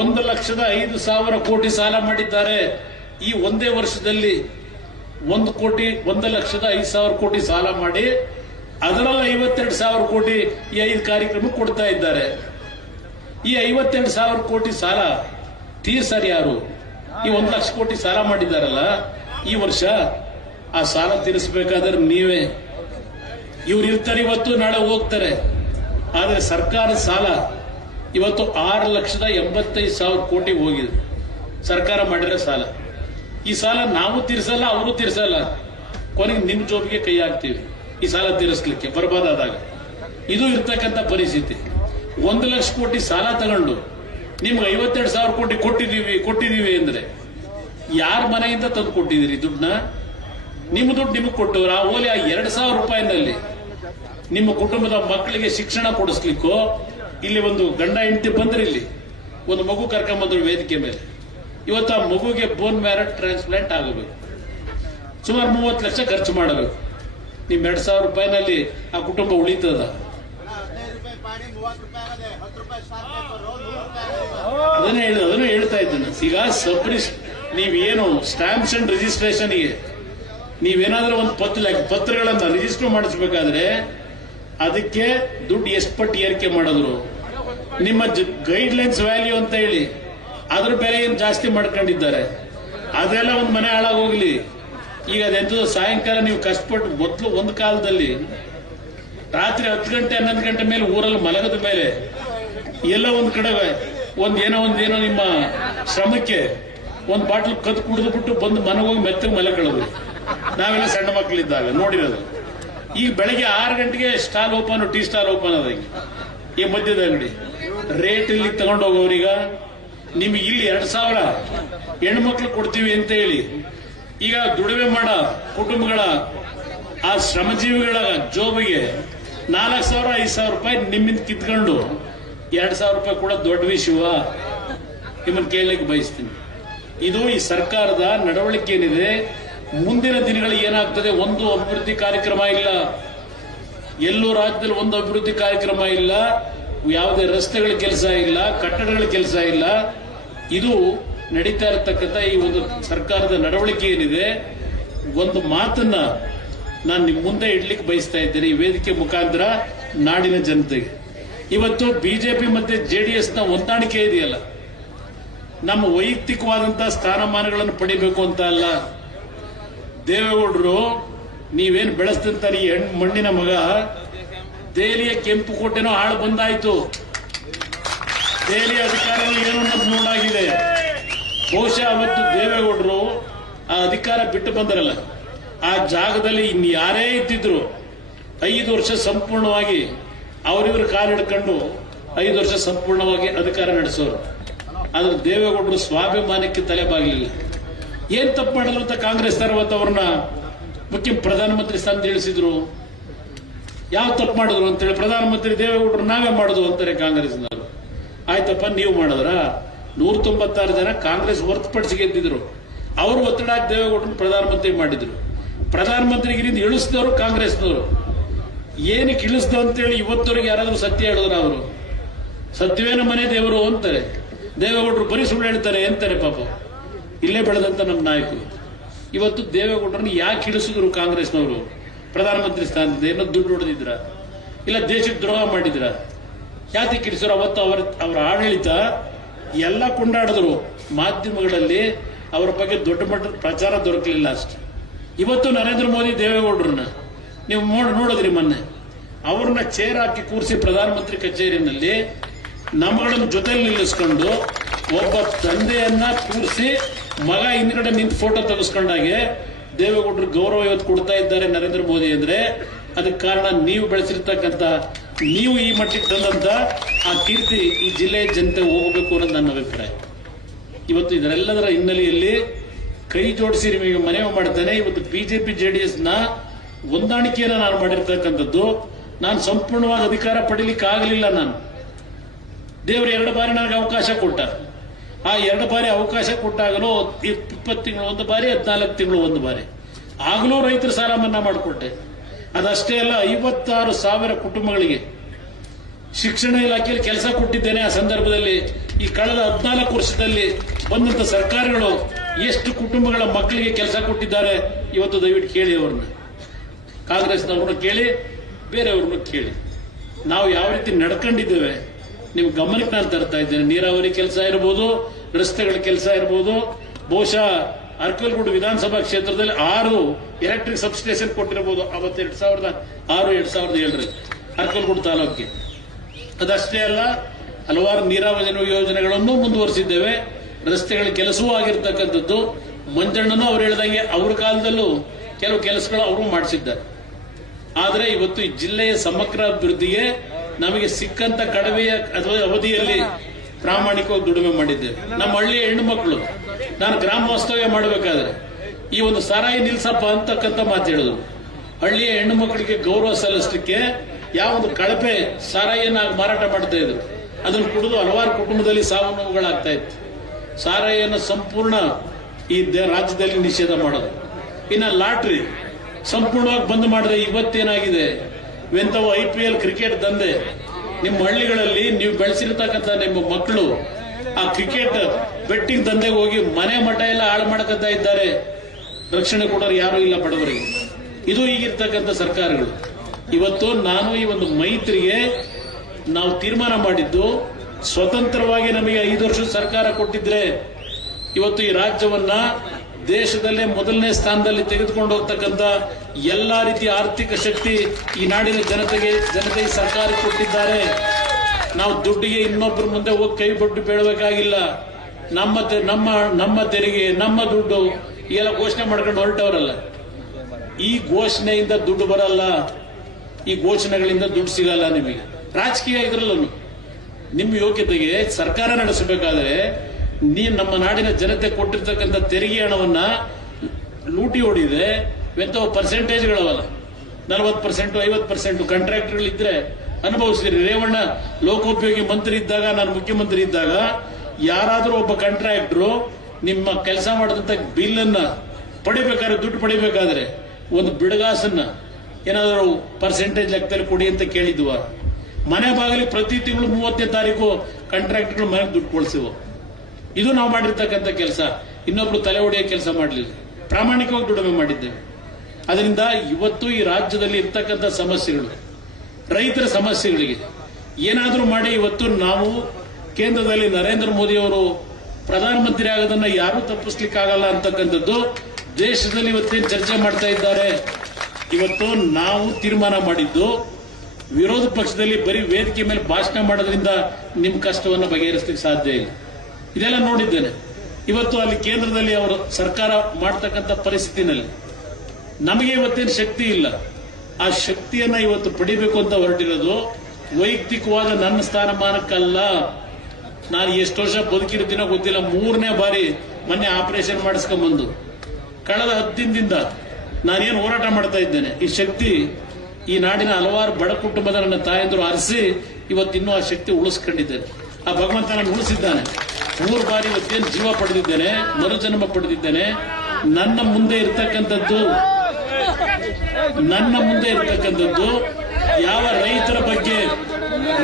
S1: ಒಂದು ಲಕ್ಷದ ಐದು ಸಾವಿರ ಕೋಟಿ ಸಾಲ ಮಾಡಿದ್ದಾರೆ. ಈ ಒಂದೇ ವರ್ಷದಲ್ಲಿ ಒಂದು ಕೋಟಿ, ಒಂದು ಲಕ್ಷದ ಐದು ಸಾವಿರ ಕೋಟಿ ಸಾಲ ಮಾಡಿ, ಅದರಲ್ಲಿ ಐವತ್ತೆರಡು ಸಾವಿರ ಕೋಟಿ ಈ ಐದು ಕಾರ್ಯಕ್ರಮ ಕೊಡ್ತಾ ಇದ್ದಾರೆ. ಈ ಐವತ್ತೆರಡು ಸಾವಿರ ಕೋಟಿ ಸಾಲ ತೀರ್ಸಾರಿ ಯಾರು? ಈ ಒಂದು ಲಕ್ಷ ಕೋಟಿ ಸಾಲ ಮಾಡಿದ್ದಾರಲ್ಲ, ಈ ವರ್ಷ ಆ ಸಾಲ ತೀರಿಸಬೇಕಾದ್ರೆ ನೀವೇ. ಇವ್ರು ಇರ್ತಾರೆ ಇವತ್ತು, ನಾಳೆ ಹೋಗ್ತಾರೆ. ಆದರೆ ಸರ್ಕಾರದ ಸಾಲ ಇವತ್ತು ಆರು ಲಕ್ಷದ ಎಂಬತ್ತೈದು ಸಾವಿರ ಕೋಟಿ ಹೋಗಿದೆ. ಸರ್ಕಾರ ಮಾಡಿರೋ ಸಾಲ. ಈ ಸಾಲ ನಾವು ತೀರಿಸಲ್ಲ, ಅವರು ತೀರ್ಸಲ್ಲ. ಕೊನೆಗೆ ನಿಮ್ಮ ಜೋಬಿಗೆ ಕೈ ಹಾಕ್ತೀವಿ ಈ ಸಾಲ ತೀರಿಸ್ಲಿಕ್ಕೆ ಬರ್ಬಾದಾದಾಗ ಇದು ಇರ್ತಕ್ಕಂಥ ಪರಿಸ್ಥಿತಿ. ಒಂದು ಲಕ್ಷ ಕೋಟಿ ಸಾಲ ತಗೊಂಡು ನಿಮ್ಗೆ ಐವತ್ತೆರಡು ಸಾವಿರ ಕೋಟಿ ಕೊಟ್ಟಿದೀವಿ ಕೊಟ್ಟಿದೀವಿ ಅಂದ್ರೆ ಯಾರ ಮನೆಯಿಂದ ತಂದು ಕೊಟ್ಟಿದ್ದೀರಿ ದುಡ್ಡನ್ನ? ನಿಮ್ಮ ದುಡ್ಡು ನಿಮಗೆ ಕೊಟ್ಟವ್ರು? ಆ ಓಲಿ ಆ ಎರಡ್ ಸಾವಿರ ರೂಪಾಯಿನಲ್ಲಿ ನಿಮ್ಮ ಕುಟುಂಬದ ಮಕ್ಕಳಿಗೆ ಶಿಕ್ಷಣ ಕೊಡಿಸ್ಲಿಕ್ಕೋ? ಇಲ್ಲಿ ಒಂದು ಗಂಡ ಹೆಂಡತಿ ಬಂದ್ರೆ ಇಲ್ಲಿ ಒಂದು ಮಗು ಕರ್ಕೊಂಬಂದ್ರು ವೇದಿಕೆ ಮೇಲೆ. ಇವತ್ತು ಆ ಮಗುಗೆ ಬೋನ್ ಮ್ಯಾರಟ್ ಟ್ರಾನ್ಸ್ಪ್ಲಾಂಟ್ ಆಗಬೇಕು. ಸುಮಾರು ಮೂವತ್ತು ಲಕ್ಷ ಖರ್ಚು ಮಾಡಬೇಕು. ನಿಮ್ ಎರಡ್ ಸಾವಿರ ರೂಪಾಯಿನಲ್ಲಿ ಆ ಕುಟುಂಬ ಉಳಿತದ? ಅದನ್ನೇ ಹೇಳಿ, ಅದನ್ನೇ ಹೇಳ್ತಾ ಇದ್ದೇನೆ. ಈಗ ಸಬ್ರಿಸ್ ನೀವೇನು ಸ್ಟಾಂಪ್ಸ್ ಅಂಡ್ ರಿಜಿಸ್ಟ್ರೇಷನ್ಗೆ ನೀವೇನಾದ್ರೂ ಒಂದು ಪತ್ರ ಪತ್ರಗಳನ್ನ ರಿಜಿಸ್ಟರ್ ಮಾಡಿಸ್ಬೇಕಾದ್ರೆ ಅದಕ್ಕೆ ದುಡ್ಡು ಎಷ್ಟು ಪಟ್ಟು ಏರಿಕೆ ಮಾಡಿದ್ರು? ನಿಮ್ಮ ಗೈಡ್ ಲೈನ್ಸ್ ವ್ಯಾಲ್ಯೂ ಅಂತ ಹೇಳಿ. ಅದ್ರ ಬೆಲೆ ಏನು ಜಾಸ್ತಿ ಮಾಡ್ಕೊಂಡಿದ್ದಾರೆ? ಅದೆಲ್ಲ ಒಂದು ಮನೆ ಹಾಳಾಗೋಗ್ಲಿ. ಈಗ ಅದೆಂತ ಸಾಯಂಕಾಲ ನೀವು ಕಷ್ಟಪಟ್ಟು ಮೊದಲು ಒಂದು ಕಾಲದಲ್ಲಿ ರಾತ್ರಿ ಹತ್ತು ಗಂಟೆ, ಹನ್ನೊಂದು ಗಂಟೆ ಮೇಲೆ ಊರಲ್ಲಿ ಮಲಗದ ಮೇಲೆ ಎಲ್ಲ ಒಂದು ಕಡೆ ಒಂದ್ ಏನೋ ಒಂದ್ ನಿಮ್ಮ ಶ್ರಮಕ್ಕೆ ಒಂದ್ ಬಾಟ್ಲ್ ಕುಡಿದು ಬಿಟ್ಟು ಬಂದು ಮನೆ ಹೋಗಿ ಮೆತ್ತಗೆ ಮಲಕೊಳ್ಳೋದು ನಾವೆಲ್ಲ ಸಣ್ಣ ಮಕ್ಕಳಿದ್ದಾಗ ನೋಡಿರೋದು ಈಗ ಬೆಳಗ್ಗೆ ಆರು ಗಂಟೆಗೆ stall open, tea stall open ಅದ ಈ ಮಧ್ಯದ ಅಂಗಡಿ. ರೇಟ್ ಇಲ್ಲಿ ತಗೊಂಡು ಹೋಗೋರೀಗ ನಿಮ್ಗೆ ಇಲ್ಲಿ ಎರಡು ಸಾವಿರ. ಹೆಣ್ಮಕ್ಳು ಕೊಡ್ತೀವಿ ಅಂತ ಹೇಳಿ. ಈಗ ದುಡಿಮೆ ಮಾಡ ಕುಟುಂಬಗಳ, ಆ ಶ್ರಮಜೀವಿಗಳ ಜೋಬಿಗೆ ನಾಲ್ಕು ಸಾವಿರ, ಐದು ಸಾವಿರ ರೂಪಾಯಿ ನಿಮ್ಮಿಂದ ಕಿತ್ಕೊಂಡು ಎರಡ್ ಸಾವಿರ ರೂಪಾಯಿ ಕೂಡ ದೊಡ್ಡ ವಿಷಯವ ನಿಮ್ಮನ್ನು ಕೇಳಲಿಕ್ಕೆ ಬಯಸ್ತೀನಿ. ಇದು ಈ ಸರ್ಕಾರದ ನಡವಳಿಕೆ ಏನಿದೆ? ಮುಂದಿನ ದಿನಗಳಲ್ಲಿ ಏನಾಗ್ತದೆ? ಒಂದು ಅಭಿವೃದ್ಧಿ ಕಾರ್ಯಕ್ರಮ ಇಲ್ಲ. ಎಲ್ಲೂ ರಾಜ್ಯದಲ್ಲಿ ಒಂದು ಅಭಿವೃದ್ಧಿ ಕಾರ್ಯಕ್ರಮ ಇಲ್ಲ. ಯಾವುದೇ ರಸ್ತೆಗಳ ಕೆಲಸ ಇಲ್ಲ, ಕಟ್ಟಡಗಳ ಕೆಲಸ ಇಲ್ಲ. ಇದು ನಡೀತಾ ಇರತಕ್ಕಂಥ ಈ ಒಂದು ಸರ್ಕಾರದ ನಡವಳಿಕೆ ಏನಿದೆ? ಒಂದು ಮಾತನ್ನ ನಾನು ನಿಮ್ಮ ಮುಂದೆ ಇಡ್ಲಿಕ್ಕೆ ಬಯಸ್ತಾ ಇದ್ದೇನೆ. ಈ ವೇದಿಕೆ ಮುಖಾಂತರ ನಾಡಿನ ಜನತೆಗೆ. ಇವತ್ತು ಬಿಜೆಪಿ ಮತ್ತೆ ಜೆಡಿಎಸ್ನ ಹೊಂದಾಣಿಕೆ ಇದೆಯಲ್ಲ? ನಮ್ಮ ವೈಯಕ್ತಿಕವಾದಂತಹ ಸ್ಥಾನಮಾನಗಳನ್ನು ಪಡಿಬೇಕು ಅಂತ ಅಲ್ಲ. ದೇವೇಗೌಡರು, ನೀವೇನು ಬೆಳೆಸ್ತಂತ ಈ ಹೆಣ್ಣು ಮಣ್ಣಿನ ಮಗ? ದೆಹಲಿಯ ಕೆಂಪು ಕೋಟೆನೂ ಹಾಳು ಬಂದಾಯ್ತು. ದೆಹಲಿಯ ಅಧಿಕಾರ ಏನು ಅನ್ನೋದು ನೋಡಾಗಿದೆ. ಬಹುಶಃ ಅವತ್ತು ದೇವೇಗೌಡರು ಆ ಅಧಿಕಾರ ಬಿಟ್ಟು ಬಂದರಲ್ಲ. ಆ ಜಾಗದಲ್ಲಿ ಇನ್ ಯಾರೇ ಇದ್ದಿದ್ರು ಐದು ವರ್ಷ ಸಂಪೂರ್ಣವಾಗಿ ಅವರಿವ್ರ ಕಾಲು ಹಿಡ್ಕೊಂಡು ಐದು ವರ್ಷ ಸಂಪೂರ್ಣವಾಗಿ ಅಧಿಕಾರ ನಡೆಸೋರು. ಆದ್ರೆ ದೇವೇಗೌಡರು ಸ್ವಾಭಿಮಾನಕ್ಕೆ ತಲೆ ಬಾಗಲಿಲ್ಲ. ಏನ್ ತಪ್ಪು ಮಾಡಿದ್ರು ಅಂತ ಕಾಂಗ್ರೆಸ್ ಅವ್ರನ್ನ ಮುಖ್ಯ ಪ್ರಧಾನಮಂತ್ರಿ ಸ್ಥಾನ ತಿಳಿಸಿದ್ರು ಯಾವ ತಪ್ಪು ಮಾಡಿದ್ರು ಅಂತೇಳಿ ಪ್ರಧಾನಮಂತ್ರಿ ದೇವೇಗೌಡರು ನಾವೇ ಮಾಡುದು ಅಂತಾರೆ ಕಾಂಗ್ರೆಸ್ನವರು. ಆಯ್ತಪ್ಪ, ನೀವು ಮಾಡಿದ್ರ? ನೂರ ತೊಂಬತ್ತಾರು ಜನ ಕಾಂಗ್ರೆಸ್ ಹೊರತುಪಡಿಸಿ ಗೆದ್ದಿದ್ರು. ಅವರು ಒತ್ತಡ ದೇವೇಗೌಡರು ಪ್ರಧಾನಮಂತ್ರಿ ಮಾಡಿದ್ರು. ಪ್ರಧಾನಮಂತ್ರಿಗಿರಿಂದ ಇಳಿಸಿದವರು ಕಾಂಗ್ರೆಸ್ನವರು. ಏನಕ್ಕೆ ಇಳಿಸ್ದು ಅಂತೇಳಿ ಇವತ್ತವರೆಗೆ ಯಾರಾದರೂ ಸತ್ಯ ಹೇಳಿದ್ರ ಅವರು ಸತ್ಯವೇ ನಮ್ಮ ಮನೆ ದೇವರು ಅಂತಾರೆ. ದೇವೇಗೌಡರು ಬರೀ ಹೇಳ್ತಾರೆ ಅಂತಾರೆ ಪಾಪ. ಇಲ್ಲೇ ಬೆಳೆದಂತ ನಮ್ಮ ನಾಯಕರು. ಇವತ್ತು ದೇವೇಗೌಡರನ್ನ ಯಾಕೆ ಇಳಿಸಿದ್ರು ಕಾಂಗ್ರೆಸ್ನವರು? ಪ್ರಧಾನಮಂತ್ರಿ ಸ್ಥಾನದಿಂದ ಏನೋ ದುಡ್ಡು ಹೊಡೆದಿದ್ರ? ಇಲ್ಲ ದೇಶಕ್ಕೆ ದ್ರೋಹ ಮಾಡಿದ್ರ? ಯಾತಿ ಕಿಡಿಸಿದ್ರು ಅವತ್ತು ಅವರ ಅವರ ಆಡಳಿತ ಎಲ್ಲ ಕೊಂಡಾಡಿದ್ರು. ಮಾಧ್ಯಮಗಳಲ್ಲಿ ಅವರ ಬಗ್ಗೆ ದೊಡ್ಡ ಮಟ್ಟದ ಪ್ರಚಾರ ದೊರಕಲಿಲ್ಲ ಅಷ್ಟೆ. ಇವತ್ತು ನರೇಂದ್ರ ಮೋದಿ ದೇವೇಗೌಡರನ್ನ ನೀವು ನೋಡಿ, ನೋಡಿದ್ರಿ ಮೊನ್ನೆ. ಅವ್ರನ್ನ ಚೇರ್ ಹಾಕಿ ಕೂರಿಸಿ ಪ್ರಧಾನಮಂತ್ರಿ ಕಚೇರಿನಲ್ಲಿ ನಮ್ಮಗಳನ್ನ ಜೊತೆಲಿ ನಿಲ್ಲಿಸ್ಕೊಂಡು ಒಬ್ಬ ತಂದೆಯನ್ನ ಕೂರಿಸಿ ಮಗ ಹಿಂದ್ಗಡೆ ನಿಂತು ಫೋಟೋ ತೆಗೆಸ್ಕೊಂಡಾಗೆ ದೇವೇಗೌಡರು ಗೌರವ ಇವತ್ತು ಕೊಡ್ತಾ ಇದ್ದಾರೆ ನರೇಂದ್ರ ಮೋದಿ ಅಂದ್ರೆ ಅದಕ್ಕೆ ಕಾರಣ ನೀವು ಬೆಳೆಸಿರ್ತಕ್ಕಂಥ ನೀವು ಈ ಮಟ್ಟಿಗೆ ತಂದಂತ ಆ ಕೀರ್ತಿ ಈ ಜಿಲ್ಲೆಯ ಜನತೆ ಹೋಗಬೇಕು ಅನ್ನೋದು ನನ್ನ ಅಭಿಪ್ರಾಯ. ಇವತ್ತು ಇದರೆಲ್ಲದರ ಹಿನ್ನೆಲೆಯಲ್ಲಿ ಕೈ ಜೋಡಿಸಿ ನಿಮಗೆ ಮನವಿ ಮಾಡ್ತೇನೆ. ಇವತ್ತು ಬಿಜೆಪಿ ಜೆಡಿಎಸ್ನ ಹೊಂದಾಣಿಕೆಯನ್ನು ನಾನು ಮಾಡಿರ್ತಕ್ಕಂಥದ್ದು, ನಾನು ಸಂಪೂರ್ಣವಾಗಿ ಅಧಿಕಾರ ಪಡೀಲಿಕ್ಕೆ ಆಗಲಿಲ್ಲ ನಾನು. ದೇವರು ಎರಡು ಬಾರಿ ನನಗೆ ಅವಕಾಶ ಕೊಟ್ಟ ಆ ಎರಡು ಬಾರಿ ಅವಕಾಶ ಕೊಟ್ಟಾಗಲೂ ಇಪ್ಪತ್ತು ತಿಂಗಳು ಒಂದು ಬಾರಿ, ಹದಿನಾಲ್ಕು ತಿಂಗಳು ಒಂದು ಬಾರಿ. ಆಗಲೂ ರೈತರ ಸಾಲ ಮನ್ನಾ ಮಾಡಿಕೊಟ್ಟೆ. ಅದಷ್ಟೇ ಅಲ್ಲ, ಐವತ್ತಾರು ಸಾವಿರ ಕುಟುಂಬಗಳಿಗೆ ಶಿಕ್ಷಣ ಇಲಾಖೆಯಲ್ಲಿ ಕೆಲಸ ಕೊಟ್ಟಿದ್ದೇನೆ. ಆ ಸಂದರ್ಭದಲ್ಲಿ ಈ ಕಳೆದ ಹದಿನಾಲ್ಕು ವರ್ಷದಲ್ಲಿ ಬಂದಂತ ಸರ್ಕಾರಗಳು ಎಷ್ಟು ಕುಟುಂಬಗಳ ಮಕ್ಕಳಿಗೆ ಕೆಲಸ ಕೊಟ್ಟಿದ್ದಾರೆ, ಇವತ್ತು ದಯವಿಟ್ಟು ಕೇಳಿ ಅವ್ರನ್ನ. ಕಾಂಗ್ರೆಸ್ನವ್ರನ್ನ ಕೇಳಿ, ಬೇರೆಯವ್ರನ್ನ ಕೇಳಿ. ನಾವು ಯಾವ ರೀತಿ ನಡ್ಕೊಂಡಿದ್ದೇವೆ ನಿಮ್ಮ ಗಮನಕ್ಕೆ ನಾನು ತರ್ತಾ ಇದ್ದೇನೆ ನೀರಾವರಿ ಕೆಲಸ ಇರಬಹುದು ರಸ್ತೆಗಳ ಕೆಲಸ ಇರಬಹುದು ಬಹುಶಃ ಅರ್ಕಲ್ಗೂಡು ವಿಧಾನಸಭಾ ಕ್ಷೇತ್ರದಲ್ಲಿ ಆರು ಎಲೆಕ್ಟ್ರಿಕ್ ಸಬ್ಸ್ಟೇಷನ್ ಕೊಟ್ಟಿರಬಹುದು ಅವತ್ತು ಎರಡ್ ಸಾವಿರದ ಆರು, ಎರಡ್ ಸಾವಿರದ ಏಳರಲ್ಲಿ ಅರ್ಕಲ್ಗೂಡು ತಾಲೂಕಿಗೆ. ಅದಷ್ಟೇ ಅಲ್ಲ, ಹಲವಾರು ನೀರಾವರಿ ಯೋಜನೆಗಳನ್ನು ಮುಂದುವರಿಸಿದ್ದೇವೆ. ರಸ್ತೆಗಳ ಕೆಲಸವೂ ಆಗಿರ್ತಕ್ಕಂಥದ್ದು. ಮಂಜಣ್ಣನೂ ಅವ್ರು ಹೇಳ್ದಂಗೆ ಅವ್ರ ಕಾಲದಲ್ಲೂ ಕೆಲವು ಕೆಲಸಗಳು ಅವರು ಮಾಡಿಸಿದ್ದಾರೆ. ಆದರೆ ಇವತ್ತು ಈ ಜಿಲ್ಲೆಯ ಸಮಗ್ರ ಅಭಿವೃದ್ಧಿಗೆ ನಮಗೆ ಸಿಕ್ಕಂತ ಕಡಿಮೆಯ ಅಥವಾ ಅವಧಿಯಲ್ಲಿ ಪ್ರಾಮಾಣಿಕವಾಗಿ ದುಡಿಮೆ ಮಾಡಿದ್ದೇವೆ. ನಮ್ಮ ಹಳ್ಳಿಯ ಹೆಣ್ಣು ಮಕ್ಕಳು. ನಾನು ಗ್ರಾಮ ವಾಸ್ತವ್ಯ ಮಾಡಬೇಕಾದ್ರೆ. ಈ ಒಂದು ಸಾರಾಯಿ ನಿಲ್ಸಪ್ಪ ಅಂತಕ್ಕಂಥ ಮಾತು ಹೇಳಿದ್ರು ಹಳ್ಳಿಯ ಹೆಣ್ಣು ಮಕ್ಕಳಿಗೆ ಗೌರವ ಸಲ್ಲಿಸಲಿಕ್ಕೆ ಯಾವ ಒಂದು ಕಳಪೆ ಸಾರಾಯಿಯನ್ನ ಮಾರಾಟ ಮಾಡ್ತಾ ಇದ್ರು. ಅದನ್ನು ಕುಡಿದು ಹಲವಾರು ಕುಟುಂಬದಲ್ಲಿ ಸಾವು ನೋವುಗಳಾಗ್ತಾ ಇತ್ತು. ಸಾರಾಯಿಯನ್ನು ಸಂಪೂರ್ಣ ಈ ರಾಜ್ಯದಲ್ಲಿ ನಿಷೇಧ ಮಾಡೋದು. ಇನ್ನ ಲಾಟ್ರಿ. ಸಂಪೂರ್ಣವಾಗಿ ಬಂದ್ ಮಾಡಿದ್ರೆ ಇವತ್ತೇನಾಗಿದೆ? ಇವೆಂತವು ಐ ಪಿ ಎಲ್ ಕ್ರಿಕೆಟ್ ದಂಧೆ. ನಿಮ್ಮ ಹಳ್ಳಿಗಳಲ್ಲಿ ನೀವು ಬೆಳೆಸಿರ್ತಕ್ಕಂಥ ನಿಮ್ಮ ಮಕ್ಕಳು ಆ ಕ್ರಿಕೆಟ್ ಬೆಟ್ಟಿಂಗ್ ದಂಧೆಗೆ ಹೋಗಿ ಮನೆ ಮಠ ಎಲ್ಲ ಹಾಳು ಮಾಡ್ಕೊತಾ ಇದ್ದಾರೆ. ರಕ್ಷಣೆ ಕೊಡೋರು ಯಾರು ಇಲ್ಲ ಬಡವರಿಗೆ ಇದು ಈಗಿರ್ತಕ್ಕಂಥ ಸರ್ಕಾರಗಳು. ಇವತ್ತು ನಾನು ಈ ಒಂದು ಮೈತ್ರಿಗೆ ನಾವು ತೀರ್ಮಾನ ಮಾಡಿದ್ದು, ಸ್ವತಂತ್ರವಾಗಿ ನಮಗೆ ಐದು ವರ್ಷ ಸರ್ಕಾರ ಕೊಟ್ಟಿದ್ರೆ ಇವತ್ತು ಈ ರಾಜ್ಯವನ್ನ ದೇಶದಲ್ಲೇ ಮೊದಲನೇ ಸ್ಥಾನದಲ್ಲಿ ತೆಗೆದುಕೊಂಡು ಹೋಗ್ತಕ್ಕಂಥ ಎಲ್ಲಾ ರೀತಿಯ ಆರ್ಥಿಕ ಶಕ್ತಿ ಈ ನಾಡಿನ ಜನತೆಗೆ ಜನತೆಗೆ ಸರ್ಕಾರ ಕೊಟ್ಟಿದ್ದಾರೆ. ನಾವು ದುಡ್ಡಿಗೆ ಇನ್ನೊಬ್ಬರ ಮುಂದೆ ಹೋಗಿ ಕೈ ಬಿಟ್ಟು ಬೇಡಬೇಕಾಗಿಲ್ಲ ನಮ್ಮ ನಮ್ಮ ನಮ್ಮ ತೆರಿಗೆ, ನಮ್ಮ ದುಡ್ಡು ಎಲ್ಲ ಘೋಷಣೆ ಮಾಡ್ಕೊಂಡು ಹೊರಟವರಲ್ಲ. ಈ ಘೋಷಣೆಯಿಂದ ದುಡ್ಡು ಬರಲ್ಲ. ಈ ಘೋಷಣೆಗಳಿಂದ ದುಡ್ಡು ಸಿಗಲ್ಲ ನಿಮಗೆ. ರಾಜಕೀಯ ಇದ್ರಲ್ಲೂ. ನಿಮ್ಮ ಯೋಗ್ಯತೆಗೆ ಸರ್ಕಾರ ನಡೆಸಬೇಕಾದ್ರೆ ನೀನ್ ನಮ್ಮ ನಾಡಿನ ಜನತೆ ಕೊಟ್ಟಿರ್ತಕ್ಕಂಥ ತೆರಿಗೆ ಹಣವನ್ನ ಲೂಟಿ ಹೊಡಿದೆ ಎಂಥವು ಪರ್ಸೆಂಟೇಜ್ಗಳವಲ್ಲ ನಲವತ್ತು ಪರ್ಸೆಂಟ್ ಐವತ್ತು ಪರ್ಸೆಂಟ್ ಕಾಂಟ್ರಾಕ್ಟರ್ಗಳು ಇದ್ರೆ ಅನುಭವಿಸಿದ್ರಿ ರೇವಣ್ಣ, ಲೋಕೋಪಯೋಗಿ ಮಂತ್ರಿ ಇದ್ದಾಗ, ನಾನು ಮುಖ್ಯಮಂತ್ರಿ ಇದ್ದಾಗ ಯಾರಾದರೂ ಒಬ್ಬ ಕಾಂಟ್ರಾಕ್ಟ್ರು ನಿಮ್ಮ ಕೆಲಸ ಮಾಡಿದಂತ ಬಿಲ್ ಅನ್ನ ಪಡಿಬೇಕಾದ್ರೆ ದುಡ್ಡು ಪಡಿಬೇಕಾದ್ರೆ ಒಂದು ಬಿಡಗಾಸನ್ನ ಏನಾದರೂ ಪರ್ಸೆಂಟೇಜ್ ಲೆಕ್ಕದಲ್ಲಿ ಕೊಡಿ ಅಂತ ಕೇಳಿದ್ವ. ಮನೆ ಬಾಗಿಲಿಗೆ ಪ್ರತಿ ತಿಂಗಳು ಮೂವತ್ತನೇ ತಾರೀಕು ಕಾಂಟ್ರಾಕ್ಟ್ಗಳು ಮನೆಗೆ ದುಡ್ಡು ಕೊಡ್ಸಿವು. ಇದು ನಾವು ಮಾಡಿರ್ತಕ್ಕಂಥ ಕೆಲಸ. ಇನ್ನೊಬ್ರು ತಲೆ ಹೊಡೆಯೋ ಕೆಲಸ ಮಾಡಲಿಲ್ಲ. ಪ್ರಾಮಾಣಿಕವಾಗಿ ದುಡಿಮೆ ಮಾಡಿದ್ದೇವೆ. ಅದರಿಂದ ಇವತ್ತು ಈ ರಾಜ್ಯದಲ್ಲಿ ಇರ್ತಕ್ಕಂಥ ಸಮಸ್ಯೆಗಳು, ರೈತರ ಸಮಸ್ಯೆಗಳಿಗೆ ಏನಾದರೂ ಮಾಡಿ ಇವತ್ತು ನಾವು ಕೇಂದ್ರದಲ್ಲಿ ನರೇಂದ್ರ ಮೋದಿ ಅವರು ಪ್ರಧಾನಮಂತ್ರಿ ಆಗೋದನ್ನ ಯಾರೂ ತಪ್ಪಿಸ್ಲಿಕ್ಕಾಗಲ್ಲ ಅಂತಕ್ಕಂಥದ್ದು ದೇಶದಲ್ಲಿ ಇವತ್ತೇನು ಚರ್ಚೆ ಮಾಡ್ತಾ ಇದ್ದಾರೆ. ಇವತ್ತು ನಾವು ತೀರ್ಮಾನ ಮಾಡಿದ್ದು ವಿರೋಧ ಪಕ್ಷದಲ್ಲಿ ಬರೀ ವೇದಿಕೆ ಮೇಲೆ ಭಾಷಣ ಮಾಡೋದ್ರಿಂದ ನಿಮ್ಮ ಕಷ್ಟವನ್ನು ಬಗೆಹರಿಸಲಿಕ್ಕೆ ಸಾಧ್ಯ ಇಲ್ಲ. ಇದೆಲ್ಲ ನೋಡಿದ್ದೇನೆ. ಇವತ್ತು ಅಲ್ಲಿ ಕೇಂದ್ರದಲ್ಲಿ ಅವರು ಸರ್ಕಾರ ಮಾಡ್ತಕ್ಕಂಥ ಪರಿಸ್ಥಿತಿನಲ್ಲಿ ನಮಗೆ ಇವತ್ತೇನು ಶಕ್ತಿ ಇಲ್ಲ. ಆ ಶಕ್ತಿಯನ್ನ ಇವತ್ತು ಪಡಿಬೇಕು ಅಂತ ಹೊರಟಿರೋದು ವೈಯಕ್ತಿಕವಾದ ನನ್ನ ಸ್ಥಾನಮಾನಕ್ಕಲ್ಲ. ನಾನು ಎಷ್ಟು ವರ್ಷ ಬದುಕಿರ್ತೀನೋ ಗೊತ್ತಿಲ್ಲ. ಮೂರನೇ ಬಾರಿ ಮೊನ್ನೆ ಆಪರೇಷನ್ ಮಾಡಿಸ್ಕೊಂಡ್ಬಂದು ಕಳೆದ ಹತ್ತು ದಿನದಿಂದ ನಾನೇನು ಹೋರಾಟ ಮಾಡ್ತಾ ಇದ್ದೇನೆ. ಈ ಶಕ್ತಿ ಈ ನಾಡಿನ ಹಲವಾರು ಬಡ ಕುಟುಂಬದ ನನ್ನ ತಾಯಂದರು ಅರಸಿ ಇವತ್ತಿನ್ನೂ ಆ ಶಕ್ತಿ ಉಳಿಸ್ಕೊಂಡಿದ್ದೇನೆ. ಆ ಭಗವಂತ ನಾನು ಉಳಿಸಿದ್ದಾನೆ. ಮೂರು ಬಾರಿ ಇವತ್ತೇನು ಜೀವ ಪಡೆದಿದ್ದೇನೆ, ಮರುಜನ್ಮ ಪಡೆದಿದ್ದೇನೆ. ನನ್ನ ಮುಂದೆ ಇರ್ತಕ್ಕಂಥದ್ದು, ನನ್ನ ಮುಂದೆ ಇರ್ತಕ್ಕಂಥದ್ದು, ಯಾವ ರೈತರ ಬಗ್ಗೆ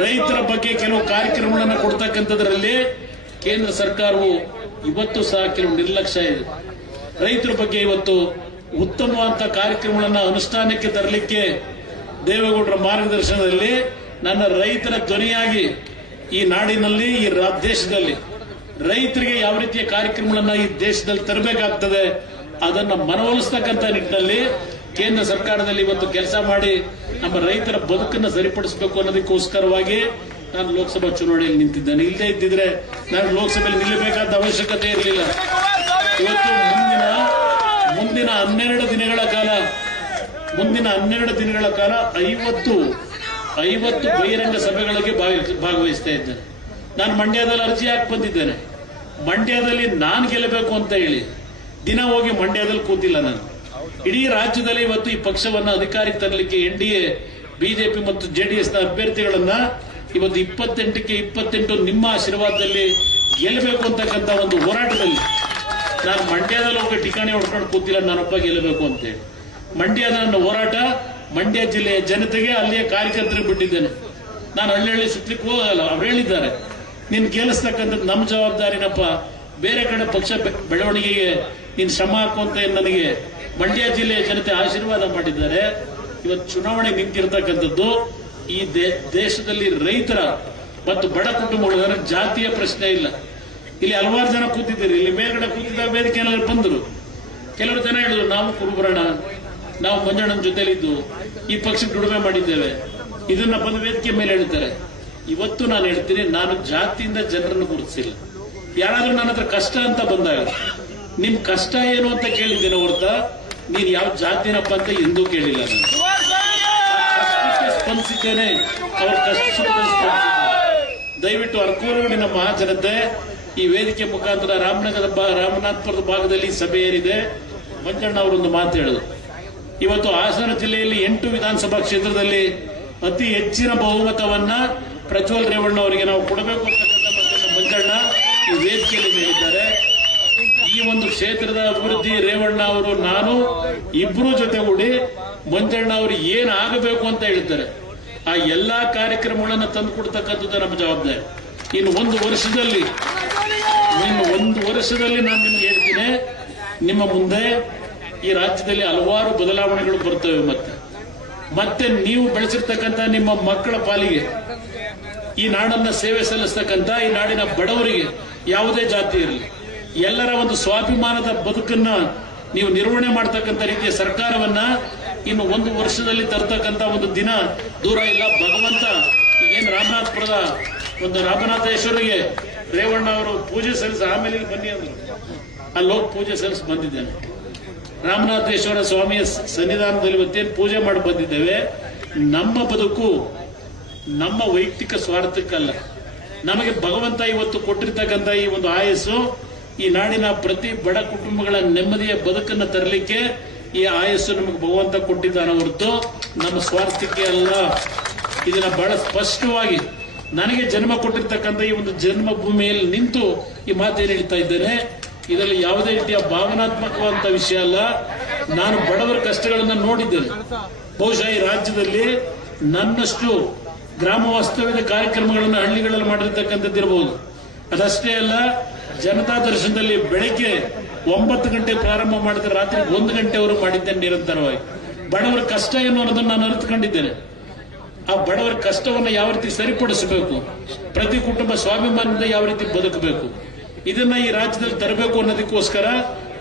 S1: ರೈತರ ಬಗ್ಗೆ ಕೆಲವು ಕಾರ್ಯಕ್ರಮಗಳನ್ನು ಕೊಡ್ತಕ್ಕಂಥದ್ರಲ್ಲಿ ಕೇಂದ್ರ ಸರ್ಕಾರವು ಇವತ್ತು ಸಹ ಕೆಲವು ನಿರ್ಲಕ್ಷ್ಯ ಇದೆ. ರೈತರ ಬಗ್ಗೆ ಇವತ್ತು ಉತ್ತಮವಾದ ಕಾರ್ಯಕ್ರಮಗಳನ್ನು ಅನುಷ್ಠಾನಕ್ಕೆ ತರಲಿಕ್ಕೆ ದೇವೇಗೌಡರ ಮಾರ್ಗದರ್ಶನದಲ್ಲಿ ನನ್ನ ರೈತರ ಧ್ವನಿಯಾಗಿ ಈ ನಾಡಿನಲ್ಲಿ, ಈ ದೇಶದಲ್ಲಿ ರೈತರಿಗೆ ಯಾವ ರೀತಿಯ ಕಾರ್ಯಕ್ರಮಗಳನ್ನ ಈ ದೇಶದಲ್ಲಿ ತರಬೇಕಾಗ್ತದೆ ಅದನ್ನ ಮನವೊಲಿಸ್ತಕ್ಕಂಥ ನಿಟ್ಟಿನಲ್ಲಿ ಕೇಂದ್ರ ಸರ್ಕಾರದಲ್ಲಿ ಇವತ್ತು ಕೆಲಸ ಮಾಡಿ ನಮ್ಮ ರೈತರ ಬದುಕನ್ನು ಸರಿಪಡಿಸಬೇಕು ಅನ್ನೋದಕ್ಕೋಸ್ಕರವಾಗಿ ನಾನು ಲೋಕಸಭಾ ಚುನಾವಣೆಯಲ್ಲಿ ನಿಂತಿದ್ದೇನೆ. ಇಲ್ಲದೆ ಇದ್ದಿದ್ರೆ ನಾನು ಲೋಕಸಭೆಯಲ್ಲಿ ನಿಲ್ಲಬೇಕಾದ ಅವಶ್ಯಕತೆ ಇರಲಿಲ್ಲ. ಇವತ್ತು ಮುಂದಿನ ಮುಂದಿನ ಹನ್ನೆರಡು ದಿನಗಳ ಕಾಲ, ಮುಂದಿನ ಹನ್ನೆರಡು ದಿನಗಳ ಕಾಲ ಐವತ್ತು ಐವತ್ತು ಬಹಿರಂಗ ಸಭೆಗಳಿಗೆ ಭಾಗ- ಭಾಗವಹಿಸ್ತಾ ಇದ್ದೇನೆ. ನಾನು ಮಂಡ್ಯದಲ್ಲಿ ಅರ್ಜಿ ಹಾಕಿ ಬಂದಿದ್ದೇನೆ. ಮಂಡ್ಯದಲ್ಲಿ ನಾನು ಗೆಲ್ಲಬೇಕು ಅಂತ ಹೇಳಿ, ದಿನ ಹೋಗಿ ಮಂಡ್ಯದಲ್ಲಿ ಕೂತಿಲ್ಲ ನಾನು. ಇಡೀ ರಾಜ್ಯದಲ್ಲಿ ಇವತ್ತು ಈ ಪಕ್ಷವನ್ನ ಅಧಿಕಾರಕ್ಕೆ ತರಲಿಕ್ಕೆ ಎನ್ ಡಿ ಎ ಬಿಜೆಪಿ ಮತ್ತು ಜೆಡಿಎಸ್ನ ಅಭ್ಯರ್ಥಿಗಳನ್ನ ಇವತ್ತು ಇಪ್ಪತ್ತೆಂಟಕ್ಕೆ ಇಪ್ಪತ್ತೆಂಟು ನಿಮ್ಮ ಆಶೀರ್ವಾದದಲ್ಲಿ ಗೆಲ್ಲಬೇಕು ಅಂತಕ್ಕಂಥ ಒಂದು ಹೋರಾಟದಲ್ಲಿ ನಾನು ಮಂಡ್ಯದಲ್ಲಿ ಹೋಗಿ ಠಿಕಾಣಿ ಹೊಡ್ಕೊಂಡು ಕೂತಿಲ್ಲ, ನಾನೊಬ್ಬ ಗೆಲ್ಲಬೇಕು ಅಂತೇಳಿ ಮಂಡ್ಯದ ನನ್ನ ಹೋರಾಟ, ಮಂಡ್ಯ ಜಿಲ್ಲೆಯ ಜನತೆಗೆ ಅಲ್ಲಿಯ ಕಾರ್ಯಕರ್ತರಿಗೆ ಬಿಟ್ಟಿದ್ದೇನೆ. ನಾನು ಹಳ್ಳಿ ಹಳ್ಳಿ ಸುತ್ತಲಿಕ್ಕೆ ಹೋಗಲ್ಲ, ಅವ್ರು ಹೇಳಿದ್ದಾರೆ. ನೀನ್ ಕೇಳಿಸ್ತಕ್ಕಂಥದ್ದು ನಮ್ಮ ಜವಾಬ್ದಾರಿನಪ್ಪ ಬೇರೆ ಕಡೆ ಪಕ್ಷ ಬೆಳವಣಿಗೆಗೆ ನೀನ್ ಶ್ರಮ ಹಾಕುವಂತ ನನಗೆ ಮಂಡ್ಯ ಜಿಲ್ಲೆಯ ಜನತೆ ಆಶೀರ್ವಾದ ಮಾಡಿದ್ದಾರೆ. ಇವತ್ತು ಚುನಾವಣೆ ನಿಂತಿರ್ತಕ್ಕಂಥದ್ದು ಈ ದೇಶದಲ್ಲಿ ರೈತರ ಮತ್ತು ಬಡ ಕುಟುಂಬಗಳ ಜಾತಿಯ ಪ್ರಶ್ನೆ ಇಲ್ಲ. ಇಲ್ಲಿ ಹಲವಾರು ಜನ ಕೂತಿದ್ದೀರಿ. ಇಲ್ಲಿ ಮೇಲ್ಗಡೆ ಕೂತಿದ್ದಾಗ ವೇದಿಕೆಯಲ್ಲಿ ಬಂದರು? ಕೆಲವರು ಜನ ಹೇಳಿದ್ರು, ನಾವು ಕುರುಬರಣ, ನಾವು ಮಂಜಣ್ಣನ ಜೊತೆಲಿದ್ದು, ಈ ಪಕ್ಷಕ್ಕೆ ದುಡಿಮೆ ಮಾಡಿದ್ದೇವೆ. ಇದನ್ನ ಬಂದು ವೇದಿಕೆ ಮೇಲೆ ಹೇಳ್ತಾರೆ ಇವತ್ತು ನಾನು ಹೇಳ್ತೀನಿ, ನಾನು ಜಾತಿಯಿಂದ ಜನರನ್ನು ಗುರುತಿಸಿಲ್ಲ. ಯಾರಾದ್ರೂ ನನ್ನ ಹತ್ರ ಕಷ್ಟ ಅಂತ ಬಂದಾಗ, ನಿಮ್ ಕಷ್ಟ ಏನು ಅಂತ ಕೇಳಿದ್ದೇನೆ ಹೊರತ, ನೀನ್ ಯಾವ ಜಾತಿನಪ್ಪ ಅಂತ ಎಂದೂ ಕೇಳಿಲ್ಲ ಸ್ಪಂದಿಸಿದ್ದೇನೆ, ಅವ್ರ ಕಷ್ಟ ದಯವಿಟ್ಟು ಅರ್ಕೂರುಗಳಿನ ಮಹಾಜನತೆ. ಈ ವೇದಿಕೆ ಮುಖಾಂತರ ರಾಮನಗರ ರಾಮನಾಥಪುರದ ಭಾಗದಲ್ಲಿ ಸಭೆ ಏನಿದೆ, ಮಂಜಣ್ಣ ಅವರೊಂದು ಮಾತು ಹೇಳಿದ್ರು ಇವತ್ತು ಹಾಸನ ಜಿಲ್ಲೆಯಲ್ಲಿ ಎಂಟು ವಿಧಾನಸಭಾ ಕ್ಷೇತ್ರದಲ್ಲಿ ಅತಿ ಹೆಚ್ಚಿನ ಬಹುಮತವನ್ನ ಪ್ರಜ್ವಲ್ ರೇವಣ್ಣ ಅವರಿಗೆ ನಾವು ಕೊಡಬೇಕು ಅಂತಕ್ಕಂಥ ಮಂಜಣ್ಣ ಈ ವೇದಿಕೆಯಲ್ಲಿ ಹೇಳಿದ್ದಾರೆ ಈ ಒಂದು ಕ್ಷೇತ್ರದ ಅಭಿವೃದ್ಧಿ ರೇವಣ್ಣ ಅವರು, ನಾನು ಇಬ್ಬರು ಜೊತೆಗೂಡಿ ಮಂಜಣ್ಣ ಅವರು ಏನು ಆಗಬೇಕು ಅಂತ ಹೇಳ್ತಾರೆ ಆ ಎಲ್ಲಾ ಕಾರ್ಯಕ್ರಮಗಳನ್ನು ತಂದು ಕೊಡ್ತಕ್ಕಂಥದ್ದು ನಮ್ಮ ಜವಾಬ್ದಾರಿ. ಇನ್ನು ಒಂದು ವರ್ಷದಲ್ಲಿ, ಇನ್ನು ಒಂದು ವರ್ಷದಲ್ಲಿ ನಾನು ನಿಮ್ಗೆ ಹೇಳ್ತೀನಿ, ನಿಮ್ಮ ಮುಂದೆ ಈ ರಾಜ್ಯದಲ್ಲಿ ಹಲವಾರು ಬದಲಾವಣೆಗಳು ಬರ್ತವೆ ಮತ್ತೆ. ಮತ್ತೆ ನೀವು ಬೆಳೆಸಿರ್ತಕ್ಕಂಥ ನಿಮ್ಮ ಮಕ್ಕಳ ಪಾಲಿಗೆ ಈ ನಾಡನ್ನ ಸೇವೆ ಸಲ್ಲಿಸ್ತಕ್ಕಂಥ ಈ ನಾಡಿನ ಬಡವರಿಗೆ ಯಾವುದೇ ಜಾತಿ ಇರಲಿ, ಎಲ್ಲರ ಒಂದು ಸ್ವಾಭಿಮಾನದ ಬದುಕನ್ನ ನೀವು ನಿರ್ವಹಣೆ ಮಾಡತಕ್ಕಂತ ರೀತಿಯ ಸರ್ಕಾರವನ್ನ ಇನ್ನು ಒಂದು ವರ್ಷದಲ್ಲಿ ತರ್ತಕ್ಕಂಥ ಒಂದು ದಿನ ದೂರ ಇಲ್ಲ. ಭಗವಂತ ಏನ್ ರಾಮನಾಥಪುರದ ಒಂದು ರಾಮನಾಥೇಶ್ವರಿಗೆ ರೇವಣ್ಣ ಅವರು ಪೂಜೆ ಸಲ್ಲಿಸಿ ಆಮೇಲೆ ಬನ್ನಿ ಅಂದ್ರು. ಅಲ್ಲಿ ಹೋಗಿ ಪೂಜೆ ಸಲ್ಲಿಸಿ ಬಂದಿದ್ದೇನೆ. ರಾಮನಾಥೇಶ್ವರ ಸ್ವಾಮಿಯ ಸನ್ನಿಧಾನದಲ್ಲಿ ಇವತ್ತೇನು ಪೂಜೆ ಮಾಡಿ ಬಂದಿದ್ದೇವೆ. ನಮ್ಮ ಬದುಕು ನಮ್ಮ ವೈಯಕ್ತಿಕ ಸ್ವಾರ್ಥಕ್ಕಲ್ಲ. ನಮಗೆ ಭಗವಂತ ಇವತ್ತು ಕೊಟ್ಟಿರ್ತಕ್ಕಂಥ ಈ ಒಂದು ಆಯಸ್ಸು, ಈ ನಾಡಿನ ಪ್ರತಿ ಬಡ ಕುಟುಂಬಗಳ ನೆಮ್ಮದಿಯ ಬದುಕನ್ನು ತರಲಿಕ್ಕೆ ಈ ಆಯಸ್ಸು ನಮಗೆ ಭಗವಂತ ಕೊಟ್ಟಿದ್ದಾನೆ ಹೊರತು ನಮ್ಮ ಸ್ವಾರ್ಥಕ್ಕೆ ಅಲ್ಲ. ಇದನ್ನ ಬಹಳ ಸ್ಪಷ್ಟವಾಗಿ ನನಗೆ ಜನ್ಮ ಕೊಟ್ಟಿರ್ತಕ್ಕಂಥ ಈ ಒಂದು ಜನ್ಮಭೂಮಿಯಲ್ಲಿ ನಿಂತು ಈ ಮಾತೇನು ಹೇಳ್ತಾ ಇದ್ದೇನೆ. ಇದರಲ್ಲಿ ಯಾವುದೇ ರೀತಿಯ ಭಾವನಾತ್ಮಕವಾದಂತಹ ವಿಷಯ ಅಲ್ಲ. ನಾನು ಬಡವರ ಕಷ್ಟಗಳನ್ನು ನೋಡಿದ್ದೇನೆ. ಬಹುಶಃ ಈ ರಾಜ್ಯದಲ್ಲಿ ನನ್ನಷ್ಟು ಗ್ರಾಮ ವಾಸ್ತವ್ಯದ ಕಾರ್ಯಕ್ರಮಗಳನ್ನು ಹಳ್ಳಿಗಳಲ್ಲಿ ಮಾಡಿರ್ತಕ್ಕಂಥದ್ದು ಇರಬಹುದು ಅದಷ್ಟೇ ಅಲ್ಲ, ಜನತಾ ದರ್ಶನದಲ್ಲಿ ಬೆಳಗ್ಗೆ ಒಂಬತ್ತು ಗಂಟೆ ಪ್ರಾರಂಭ ಮಾಡಿದ ರಾತ್ರಿ ಒಂದು ಗಂಟೆವರೆಗೂ ಮಾಡಿದ್ದೇನೆ ನಿರಂತರವಾಗಿ. ಬಡವರ ಕಷ್ಟ ಏನು ಅನ್ನೋದನ್ನು ನಾನು ಅರಿತುಕೊಂಡಿದ್ದೇನೆ. ಆ ಬಡವರ ಕಷ್ಟವನ್ನು ಯಾವ ರೀತಿ ಸರಿಪಡಿಸಬೇಕು? ಪ್ರತಿ ಕುಟುಂಬ ಸ್ವಾಭಿಮಾನದಿಂದ ಯಾವ ರೀತಿ ಬದುಕಬೇಕು? ಇದನ್ನ ಈ ರಾಜ್ಯದಲ್ಲಿ ತರಬೇಕು ಅನ್ನೋದಕ್ಕೋಸ್ಕರ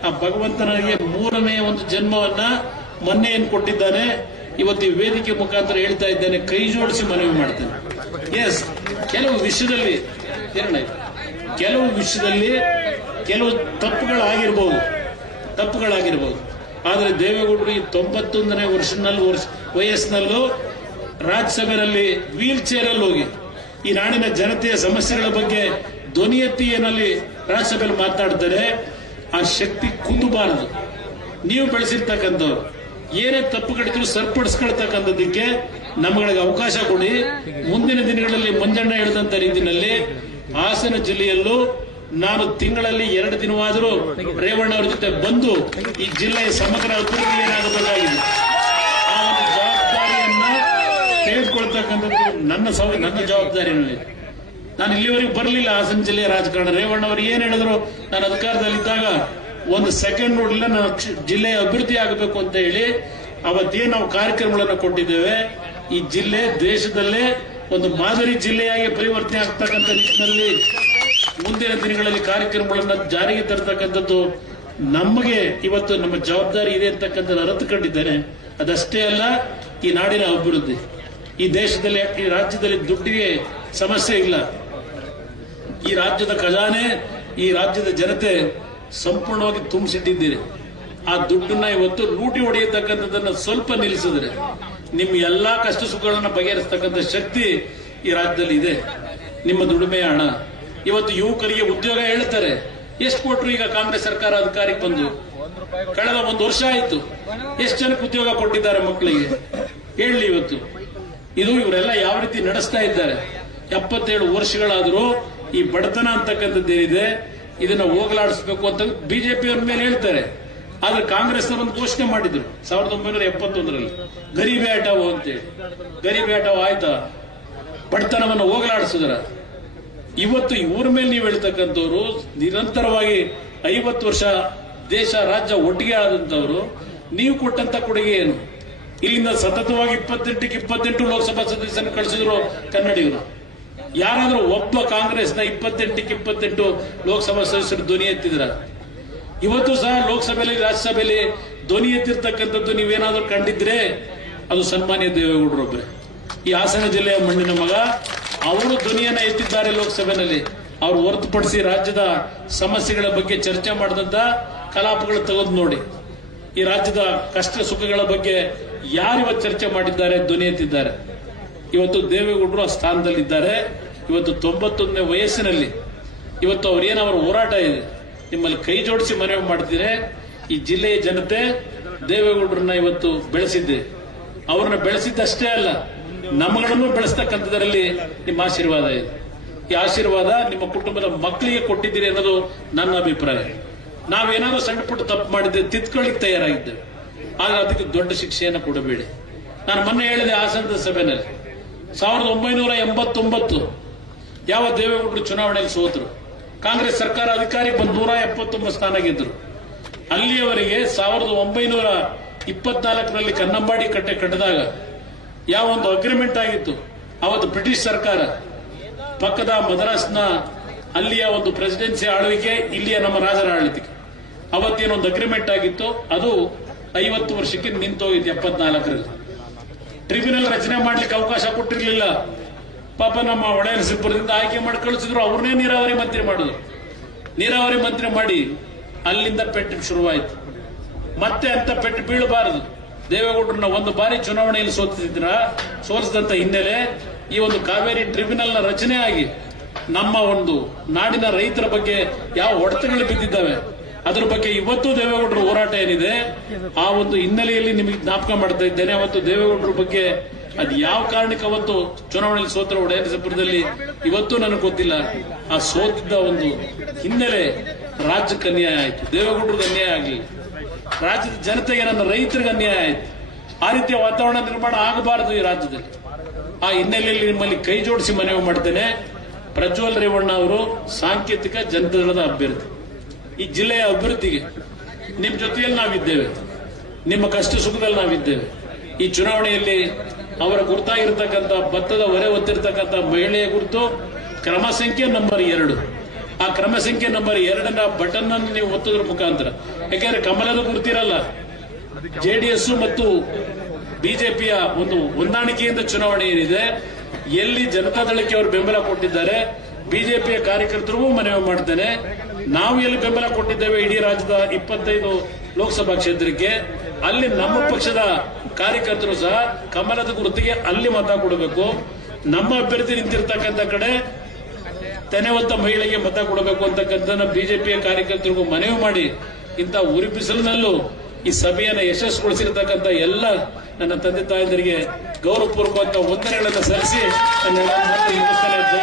S1: ಆ ಭಗವಂತನಿಗೆ ಮೂರನೆಯ ಮೂರನೇ ಒಂದು ಜನ್ಮವನ್ನ ಮೊನ್ನೆ ಏನ್ ಕೊಟ್ಟಿದ್ದಾನೆ. ಇವತ್ತು ಈ ವೇದಿಕೆ ಮುಖಾಂತರ ಹೇಳ್ತಾ ಇದ್ದೇನೆ, ಕೈ ಜೋಡಿಸಿ ಮನವಿ ಮಾಡ್ತೇನೆ. ಎಸ್ ಕೆಲವು ವಿಷಯದಲ್ಲಿ ಕೆಲವು ವಿಷಯದಲ್ಲಿ ಕೆಲವು ತಪ್ಪುಗಳಾಗಿರ್ಬೋದು ತಪ್ಪುಗಳಾಗಿರ್ಬೋದು. ಆದರೆ ದೇವೇಗೌಡರು ಈ ತೊಂಬತ್ತೊಂದನೇ ವರ್ಷನಲ್ಲಿ, ವರ್ಷ, ವಯಸ್ಸಿನಲ್ಲೂ ರಾಜ್ಯಸಭೆಯಲ್ಲಿ ವೀಲ್ ಚೇರ್ ಅಲ್ಲಿ ಹೋಗಿ, ಈ ನಾಡಿನ ಜನತೆಯ ಸಮಸ್ಯೆಗಳ ಬಗ್ಗೆ ಧ್ವನಿ ಎತ್ತಿ ಏನಲ್ಲಿ ರಾಜ್ಯಸಭೆಯಲ್ಲಿ ಮಾತಾಡ್ತಾರೆ ಆ ಶಕ್ತಿ ಕುಂದಬಾರದು. ನೀವು ಬೆಳೆಸಿರ್ತಕ್ಕಂಥವ್ರು ಏನೇ ತಪ್ಪು ಕಟ್ಟಿದ್ರು ಸರಿಪಡಿಸ್ಕೊಳ್ತಕ್ಕಂಥದ್ದಕ್ಕೆ ನಮ್ಗಳಿಗೆ ಅವಕಾಶ ಕೊಡಿ. ಮುಂದಿನ ದಿನಗಳಲ್ಲಿ ಮಂಜಣ್ಣ ಹೇಳಿದಂತ ರೀತಿಯಲ್ಲಿ ಹಾಸನ ಜಿಲ್ಲೆಯಲ್ಲೂ ನಾನು ತಿಂಗಳಲ್ಲಿ ಎರಡು ದಿನವಾದರೂ ರೇವಣ್ಣ ಅವರ ಜೊತೆ ಬಂದು ಈ ಜಿಲ್ಲೆಯ ಸಮಗ್ರ ಅಭಿವೃದ್ಧಿ ಏನಾಗಬೇಕಾಗಿದೆ. ಆ ಒಂದು ಜವಾಬ್ದಾರಿಯನ್ನ ತೆಗೆದುಕೊಳ್ತಕ್ಕಂಥದ್ದು ನನ್ನ ನನ್ನ ಜವಾಬ್ದಾರಿಯಲ್ಲಿ ನಾನು ಇಲ್ಲಿವರೆಗೂ ಬರಲಿಲ್ಲ ಹಾಸನ ಜಿಲ್ಲೆಯ ರಾಜಕಾರಣ. ರೇವಣ್ಣ ಅವರು ಏನ್ ಹೇಳಿದ್ರು? ನಾನು ಅಧಿಕಾರದಲ್ಲಿದ್ದಾಗ ಒಂದು ಸೆಕೆಂಡ್ ನೋಡಿಲ್ಲ, ನಾನು ಜಿಲ್ಲೆಯ ಅಭಿವೃದ್ಧಿ ಆಗಬೇಕು ಅಂತ ಹೇಳಿ ಅವತ್ತೇ ನಾವು ಕಾರ್ಯಕ್ರಮಗಳನ್ನು ಕೊಟ್ಟಿದ್ದೇವೆ. ಈ ಜಿಲ್ಲೆ ದೇಶದಲ್ಲೇ ಒಂದು ಮಾದರಿ ಜಿಲ್ಲೆಯಾಗಿ ಪರಿವರ್ತನೆ ಆಗ್ತಕ್ಕಂಥ ನಿಟ್ಟಿನಲ್ಲಿ ಮುಂದಿನ ದಿನಗಳಲ್ಲಿ ಕಾರ್ಯಕ್ರಮಗಳನ್ನು ಜಾರಿಗೆ ತರತಕ್ಕಂಥದ್ದು ನಮಗೆ ಇವತ್ತು ನಮ್ಮ ಜವಾಬ್ದಾರಿ ಇದೆ ಅಂತಕ್ಕಂಥ ಅರಿತುಕೊಂಡಿದ್ದೇನೆ. ಅದಷ್ಟೇ ಅಲ್ಲ, ಈ ನಾಡಿನ ಅಭಿವೃದ್ಧಿ. ಈ ದೇಶದಲ್ಲಿ, ಈ ರಾಜ್ಯದಲ್ಲಿ ದುಡ್ಡಿಗೆ ಸಮಸ್ಯೆ ಇಲ್ಲ. ಈ ರಾಜ್ಯದ ಖಜಾನೆ, ಈ ರಾಜ್ಯದ ಜನತೆ ಸಂಪೂರ್ಣವಾಗಿ ತುಂಬಿಸಿಟ್ಟಿದ್ದೀರಿ. ಆ ದುಡ್ಡನ್ನ ಇವತ್ತು ಲೂಟಿ ಹೊಡೆಯತಕ್ಕಂಥದ್ದನ್ನ ಸ್ವಲ್ಪ ನಿಲ್ಲಿಸಿದ್ರೆ ನಿಮ್ಮ ಎಲ್ಲಾ ಕಷ್ಟ ಸುಖಗಳನ್ನ ಬಗೆಹರಿಸತಕ್ಕಂಥ ಶಕ್ತಿ ಈ ರಾಜ್ಯದಲ್ಲಿ ಇದೆ. ನಿಮ್ಮ ದುಡಿಮೆಯ ಹಣ. ಇವತ್ತು ಯುವಕರಿಗೆ ಉದ್ಯೋಗ ಹೇಳ್ತಾರೆ. ಎಷ್ಟು ಕೊಟ್ರು ಈಗ ಕಾಂಗ್ರೆಸ್ ಸರ್ಕಾರ ಅಧಿಕಾರಿ ಬಂದು? ಕಳೆದ ಒಂದು ವರ್ಷ ಆಯ್ತು. ಎಷ್ಟು ಜನಕ್ಕೆ ಉದ್ಯೋಗ ಕೊಟ್ಟಿದ್ದಾರೆ ಮಕ್ಕಳಿಗೆ? ಹೇಳಿ ಇವತ್ತು. ಇದು ಇವರೆಲ್ಲ ಯಾವ ರೀತಿ ನಡೆಸ್ತಾ ಇದ್ದಾರೆ? ಎಪ್ಪತ್ತೇಳು ವರ್ಷಗಳಾದರೂ ಈ ಬಡತನ ಅಂತಕ್ಕಂಥದ್ದೇನಿದೆ ಇದನ್ನ ಹೋಗಲಾಡಿಸಬೇಕು ಅಂತ ಬಿಜೆಪಿಯವ್ರ ಮೇಲೆ ಹೇಳ್ತಾರೆ. ಆದ್ರೆ ಕಾಂಗ್ರೆಸ್ನವರು ಒಂದು ಘೋಷಣೆ ಮಾಡಿದ್ರು. ಸಾವಿರದ ಒಂಬೈನೂರ ಎಪ್ಪತ್ತೊಂದರಲ್ಲಿ. ಗರೀಬಿ ಆಟವು ಅಂತೇಳಿ ಗರೀಬಿ ಆಟವು ಆಯ್ತಾ? ಬಡತನವನ್ನು ಹೋಗಲಾಡಿಸಿದ್ರ. ಇವತ್ತು ಇವ್ರ ಮೇಲೆ ನೀವು ಹೇಳ್ತಕ್ಕಂಥವ್ರು ನಿರಂತರವಾಗಿ ಐವತ್ತು ವರ್ಷ ದೇಶ, ರಾಜ್ಯ ಒಟ್ಟಿಗೆ ಆದಂತವ್ರು ನೀವು ಕೊಟ್ಟಂತ ಕೊಡುಗೆ ಏನು? ಇಲ್ಲಿಂದ ಸತತವಾಗಿ ಇಪ್ಪತ್ತೆಂಟಕ್ಕೆ ಇಪ್ಪತ್ತೆಂಟು ಲೋಕಸಭಾ ಸದಸ್ಯರನ್ನು ಕಳಿಸಿದ್ರು ಕನ್ನಡಿಗರು. ಯಾರಾದ್ರೂ ಒಬ್ಬ ಕಾಂಗ್ರೆಸ್ನ ಇಪ್ಪತ್ತೆಂಟಕ್ಕೆ ಇಪ್ಪತ್ತೆಂಟು ಲೋಕಸಭಾ ಸದಸ್ಯರು ಧ್ವನಿ ಎತ್ತಿದ್ರ? ಇವತ್ತು ಸಹ ಲೋಕಸಭೆಯಲ್ಲಿ, ರಾಜ್ಯಸಭೆಯಲ್ಲಿ ಧ್ವನಿ ಎತ್ತಿರ್ತಕ್ಕಂಥದ್ದು ನೀವೇನಾದ್ರೂ ಕಂಡಿದ್ರೆ ಅದು ಸನ್ಮಾನ್ಯ ದೇವೇಗೌಡರೊಬ್ಬರೇ ಈ ಹಾಸನ ಜಿಲ್ಲೆಯ ಮಣ್ಣಿನ ಮಗ, ಅವರು ಧ್ವನಿಯನ್ನ ಎತ್ತಿದ್ದಾರೆ ಲೋಕಸಭೆಯಲ್ಲಿ ಅವ್ರು ಹೊರತುಪಡಿಸಿ ರಾಜ್ಯದ ಸಮಸ್ಯೆಗಳ ಬಗ್ಗೆ ಚರ್ಚೆ ಮಾಡಿದಂತ ಕಲಾಪಗಳು ತೆಗೆದು ನೋಡಿ. ಈ ರಾಜ್ಯದ ಕಷ್ಟ ಸುಖಗಳ ಬಗ್ಗೆ ಯಾರಿವತ್ತು ಚರ್ಚೆ ಮಾಡಿದ್ದಾರೆ, ಧ್ವನಿ ಎತ್ತಿದ್ದಾರೆ? ಇವತ್ತು ದೇವೇಗೌಡರು ಆ ಸ್ಥಾನದಲ್ಲಿದ್ದಾರೆ. ಇವತ್ತು ತೊಂಬತ್ತೊಂದನೇ ವಯಸ್ಸಿನಲ್ಲಿ ಇವತ್ತು ಅವ್ರೇನು ಅವರ ಹೋರಾಟ ಇದೆ? ನಿಮ್ಮಲ್ಲಿ ಕೈ ಜೋಡಿಸಿ ಮನವಿ ಮಾಡ್ತಿದ್ರೆ ಈ ಜಿಲ್ಲೆಯ ಜನತೆ ದೇವೇಗೌಡರನ್ನ ಇವತ್ತು ಬೆಳೆಸಿದ್ದೆ. ಅವ್ರನ್ನ ಬೆಳೆಸಿದ್ದಷ್ಟೇ ಅಲ್ಲ ನಮ್ಮಗಳನ್ನು ಬೆಳೆಸ್ತಕ್ಕಂಥದ್ರಲ್ಲಿ ನಿಮ್ಮ ಆಶೀರ್ವಾದ ಇದೆ. ಈ ಆಶೀರ್ವಾದ ನಿಮ್ಮ ಕುಟುಂಬದ ಮಕ್ಕಳಿಗೆ ಕೊಟ್ಟಿದ್ದೀರಿ ಅನ್ನೋದು ನನ್ನ ಅಭಿಪ್ರಾಯ. ನಾವೇನಾದ್ರೂ ಸಣ್ಣ ಪುಟ್ಟ ತಪ್ಪು ಮಾಡಿದ್ದೆ ತಿದ್ಕೊಳ್ಳಿಕ್ಕೆ ತಯಾರಾಗಿದ್ದೆ ಆಗ ಅದಕ್ಕೆ ದೊಡ್ಡ ಶಿಕ್ಷೆಯನ್ನು ಕೊಡಬೇಡಿ. ನಾನು ಮೊನ್ನೆ ಹೇಳಿದೆ ಆಸನದ ಸಭೆಯಲ್ಲಿ ಸಾವಿರದ ಒಂಬೈನೂರ ಎಂಬತ್ತೊಂಬತ್ತು ಯಾವ ದೇವೇಗೌಡರು ಚುನಾವಣೆಯಲ್ಲಿ ಸೋತರು? ಕಾಂಗ್ರೆಸ್ ಸರ್ಕಾರ ಅಧಿಕಾರಿ ಬಂದು ನೂರ ಎಪ್ಪತ್ತೊಂಬತ್ತು ಸ್ಥಾನ ಗೆದ್ದರು. ಅಲ್ಲಿಯವರೆಗೆ ಸಾವಿರದ ಒಂಬೈನೂರ ಇಪ್ಪತ್ನಾಲ್ಕರಲ್ಲಿ ಕನ್ನಂಬಾಡಿ ಕಟ್ಟೆ ಕಟ್ಟಿದಾಗ ಯಾವ ಒಂದು ಅಗ್ರಿಮೆಂಟ್ ಆಗಿತ್ತು? ಅವತ್ತು ಬ್ರಿಟಿಷ್ ಸರ್ಕಾರ ಪಕ್ಕದ ಮದ್ರಾಸ್ನ ಅಲ್ಲಿಯ ಒಂದು ಪ್ರೆಸಿಡೆನ್ಸಿ ಆಳ್ವಿಕೆ, ಇಲ್ಲಿಯ ನಮ್ಮ ರಾಜರ ಆಳ್ವಿಕೆ. ಅವತ್ತೇನೊಂದು ಅಗ್ರಿಮೆಂಟ್ ಆಗಿತ್ತು. ಅದು ಐವತ್ತು ವರ್ಷಕ್ಕೆ ನಿಂತೋಗಿತ್ತು ಎಪ್ಪತ್ನಾಲ್ಕರಲ್ಲಿ. ಟ್ರಿಬ್ಯುನಲ್ ರಚನೆ ಮಾಡ್ಲಿಕ್ಕೆ ಅವಕಾಶ ಕೊಟ್ಟಿರಲಿಲ್ಲ. ಪಾಪ ನಮ್ಮ ಒಡೆಯನಸಿಪುರದಿಂದ ಆಯ್ಕೆ ಮಾಡಿ ಕಳಿಸಿದ್ರು, ಅವ್ರನ್ನೇ ನೀರಾವರಿ ಮಂತ್ರಿ ಮಾಡಿದ್ರು ನೀರಾವರಿ ಮಂತ್ರಿ ಮಾಡಿ ಅಲ್ಲಿಂದ ಪೆಟ್ಟು ಶುರುವಾಯಿತು. ಮತ್ತೆ ಅಂತ ಪೆಟ್ಟು ಬೀಳಬಾರದು. ದೇವೇಗೌಡರನ್ನ ಒಂದು ಬಾರಿ ಚುನಾವಣೆಯಲ್ಲಿ ಸೋತಿದ್ರ ಸೋಲಿಸಿದಂತ ಹಿನ್ನೆಲೆ ಈ ಒಂದು ಕಾವೇರಿ ಟ್ರಿಬ್ಯುನಲ್ನ ರಚನೆ ಆಗಿ ನಮ್ಮ ಒಂದು ನಾಡಿನ ರೈತರ ಬಗ್ಗೆ ಯಾವ ಒಡೆತಗಳು ಬಿದ್ದಿದ್ದಾವೆ? ಅದ್ರ ಬಗ್ಗೆ ಇವತ್ತು ದೇವೇಗೌಡರ ಹೋರಾಟ ಏನಿದೆ, ಆ ಒಂದು ಹಿನ್ನೆಲೆಯಲ್ಲಿ ನಿಮಗೆ ಜ್ಞಾಪಕ ಮಾಡ್ತಾ ಇದ್ದೇನೆ. ಅವತ್ತು ದೇವೇಗೌಡರ ಬಗ್ಗೆ ಅದು ಯಾವ ಕಾರಣಕ್ಕೆ ಅವತ್ತು ಚುನಾವಣೆಯಲ್ಲಿ ಸೋತರ ಒಡೆಯನಸಪುರದಲ್ಲಿ ಇವತ್ತು ನನಗೆ ಗೊತ್ತಿಲ್ಲ. ಆ ಸೋತಿದ್ದ ಒಂದು ಹಿನ್ನೆಲೆ ರಾಜ್ಯಕ್ಕೆ ಅನ್ಯಾಯ ಆಯಿತು. ದೇವೇಗೌಡರಿಗೆ ಅನ್ಯಾಯ ಆಗಲಿಲ್ಲ ರಾಜ್ಯದ ಜನತೆಗೆ ನನ್ನ ರೈತರಿಗೆ ಅನ್ಯಾಯ ಆಯಿತು. ಆ ರೀತಿಯ ವಾತಾವರಣ ನಿರ್ಮಾಣ ಆಗಬಾರದು ಈ ರಾಜ್ಯದಲ್ಲಿ. ಆ ಹಿನ್ನೆಲೆಯಲ್ಲಿ ನಿಮ್ಮಲ್ಲಿ ಕೈ ಜೋಡಿಸಿ ಮನವಿ ಮಾಡ್ತೇನೆ. ಪ್ರಜ್ವಲ್ ರೇವಣ್ಣ ಅವರು ಸಾಂಕೇತಿಕ ಜನತಾದಳದ ಅಭ್ಯರ್ಥಿ. ಈ ಜಿಲ್ಲೆಯ ಅಭಿವೃದ್ಧಿಗೆ ನಿಮ್ಮ ಜೊತೆಯಲ್ಲಿ ನಾವಿದ್ದೇವೆ. ನಿಮ್ಮ ಕಷ್ಟ ಸುಖದಲ್ಲಿ ನಾವಿದ್ದೇವೆ. ಈ ಚುನಾವಣೆಯಲ್ಲಿ ಅವರ ಗುರುತಾಗಿರ್ತಕ್ಕಂಥ, ಭತ್ತದ ಹೊರೆ ಹೊತ್ತಿರ್ತಕ್ಕಂಥ ಮಹಿಳೆಯ ಗುರುತು ಕ್ರಮ ಸಂಖ್ಯೆ ನಂಬರ್ ಎರಡು. ಆ ಕ್ರಮ ಸಂಖ್ಯೆ ನಂಬರ್ ಎರಡನ್ನ ಬಟನ್ ಅನ್ನು ನೀವು ಒತ್ತೋದ್ರ ಮುಖಾಂತರ. ಯಾಕೆಂದ್ರೆ ಕಮಲದ ಗುರುತಿರಲ್ಲ. ಜೆಡಿಎಸ್ ಮತ್ತು ಬಿಜೆಪಿಯ ಒಂದು ಹೊಂದಾಣಿಕೆಯಿಂದ ಚುನಾವಣೆ ಏನಿದೆ, ಎಲ್ಲಿ ಜನತಾದಳಕ್ಕೆ ಅವರು ಬೆಂಬಲ ಕೊಟ್ಟಿದ್ದಾರೆ ಬಿಜೆಪಿಯ ಕಾರ್ಯಕರ್ತರಿಗೂ ಮನವಿ ಮಾಡ್ತೇನೆ ನಾವು ಎಲ್ಲಿ ಬೆಂಬಲ ಕೊಟ್ಟಿದ್ದೇವೆ ಇಡೀ ರಾಜ್ಯದ ಇಪ್ಪತ್ತೈದು ಲೋಕಸಭಾ ಕ್ಷೇತ್ರಕ್ಕೆ, ಅಲ್ಲಿ ನಮ್ಮ ಪಕ್ಷದ ಕಾರ್ಯಕರ್ತರು ಸಹ ಕಮಲದ ಗುರುತಿಗೆ ಅಲ್ಲಿ ಮತ ಕೊಡಬೇಕು ನಮ್ಮ ಅಭ್ಯರ್ಥಿ ನಿಂತಿರ್ತಕ್ಕಂಥ ಕಡೆ ತೆನೆವಂತ ಮಹಿಳೆಗೆ ಮತ ಕೊಡಬೇಕು ಅಂತಕ್ಕಂಥ ಬಿಜೆಪಿಯ ಕಾರ್ಯಕರ್ತರಿಗೂ ಮನವಿ ಮಾಡಿ ಇಂಥ ಉರಿಪಿಸಲಿನಲ್ಲೂ ಈ ಸಭೆಯನ್ನು ಯಶಸ್ಸುಗೊಳಿಸಿರ್ತಕ್ಕಂಥ ಎಲ್ಲ ನನ್ನ ತಂದೆ ತಾಯಂದರಿಗೆ ಗೌರವಪೂರ್ವಕ ವಂದನೆಗಳನ್ನು ಸಲ್ಲಿಸಿ ನನ್ನ.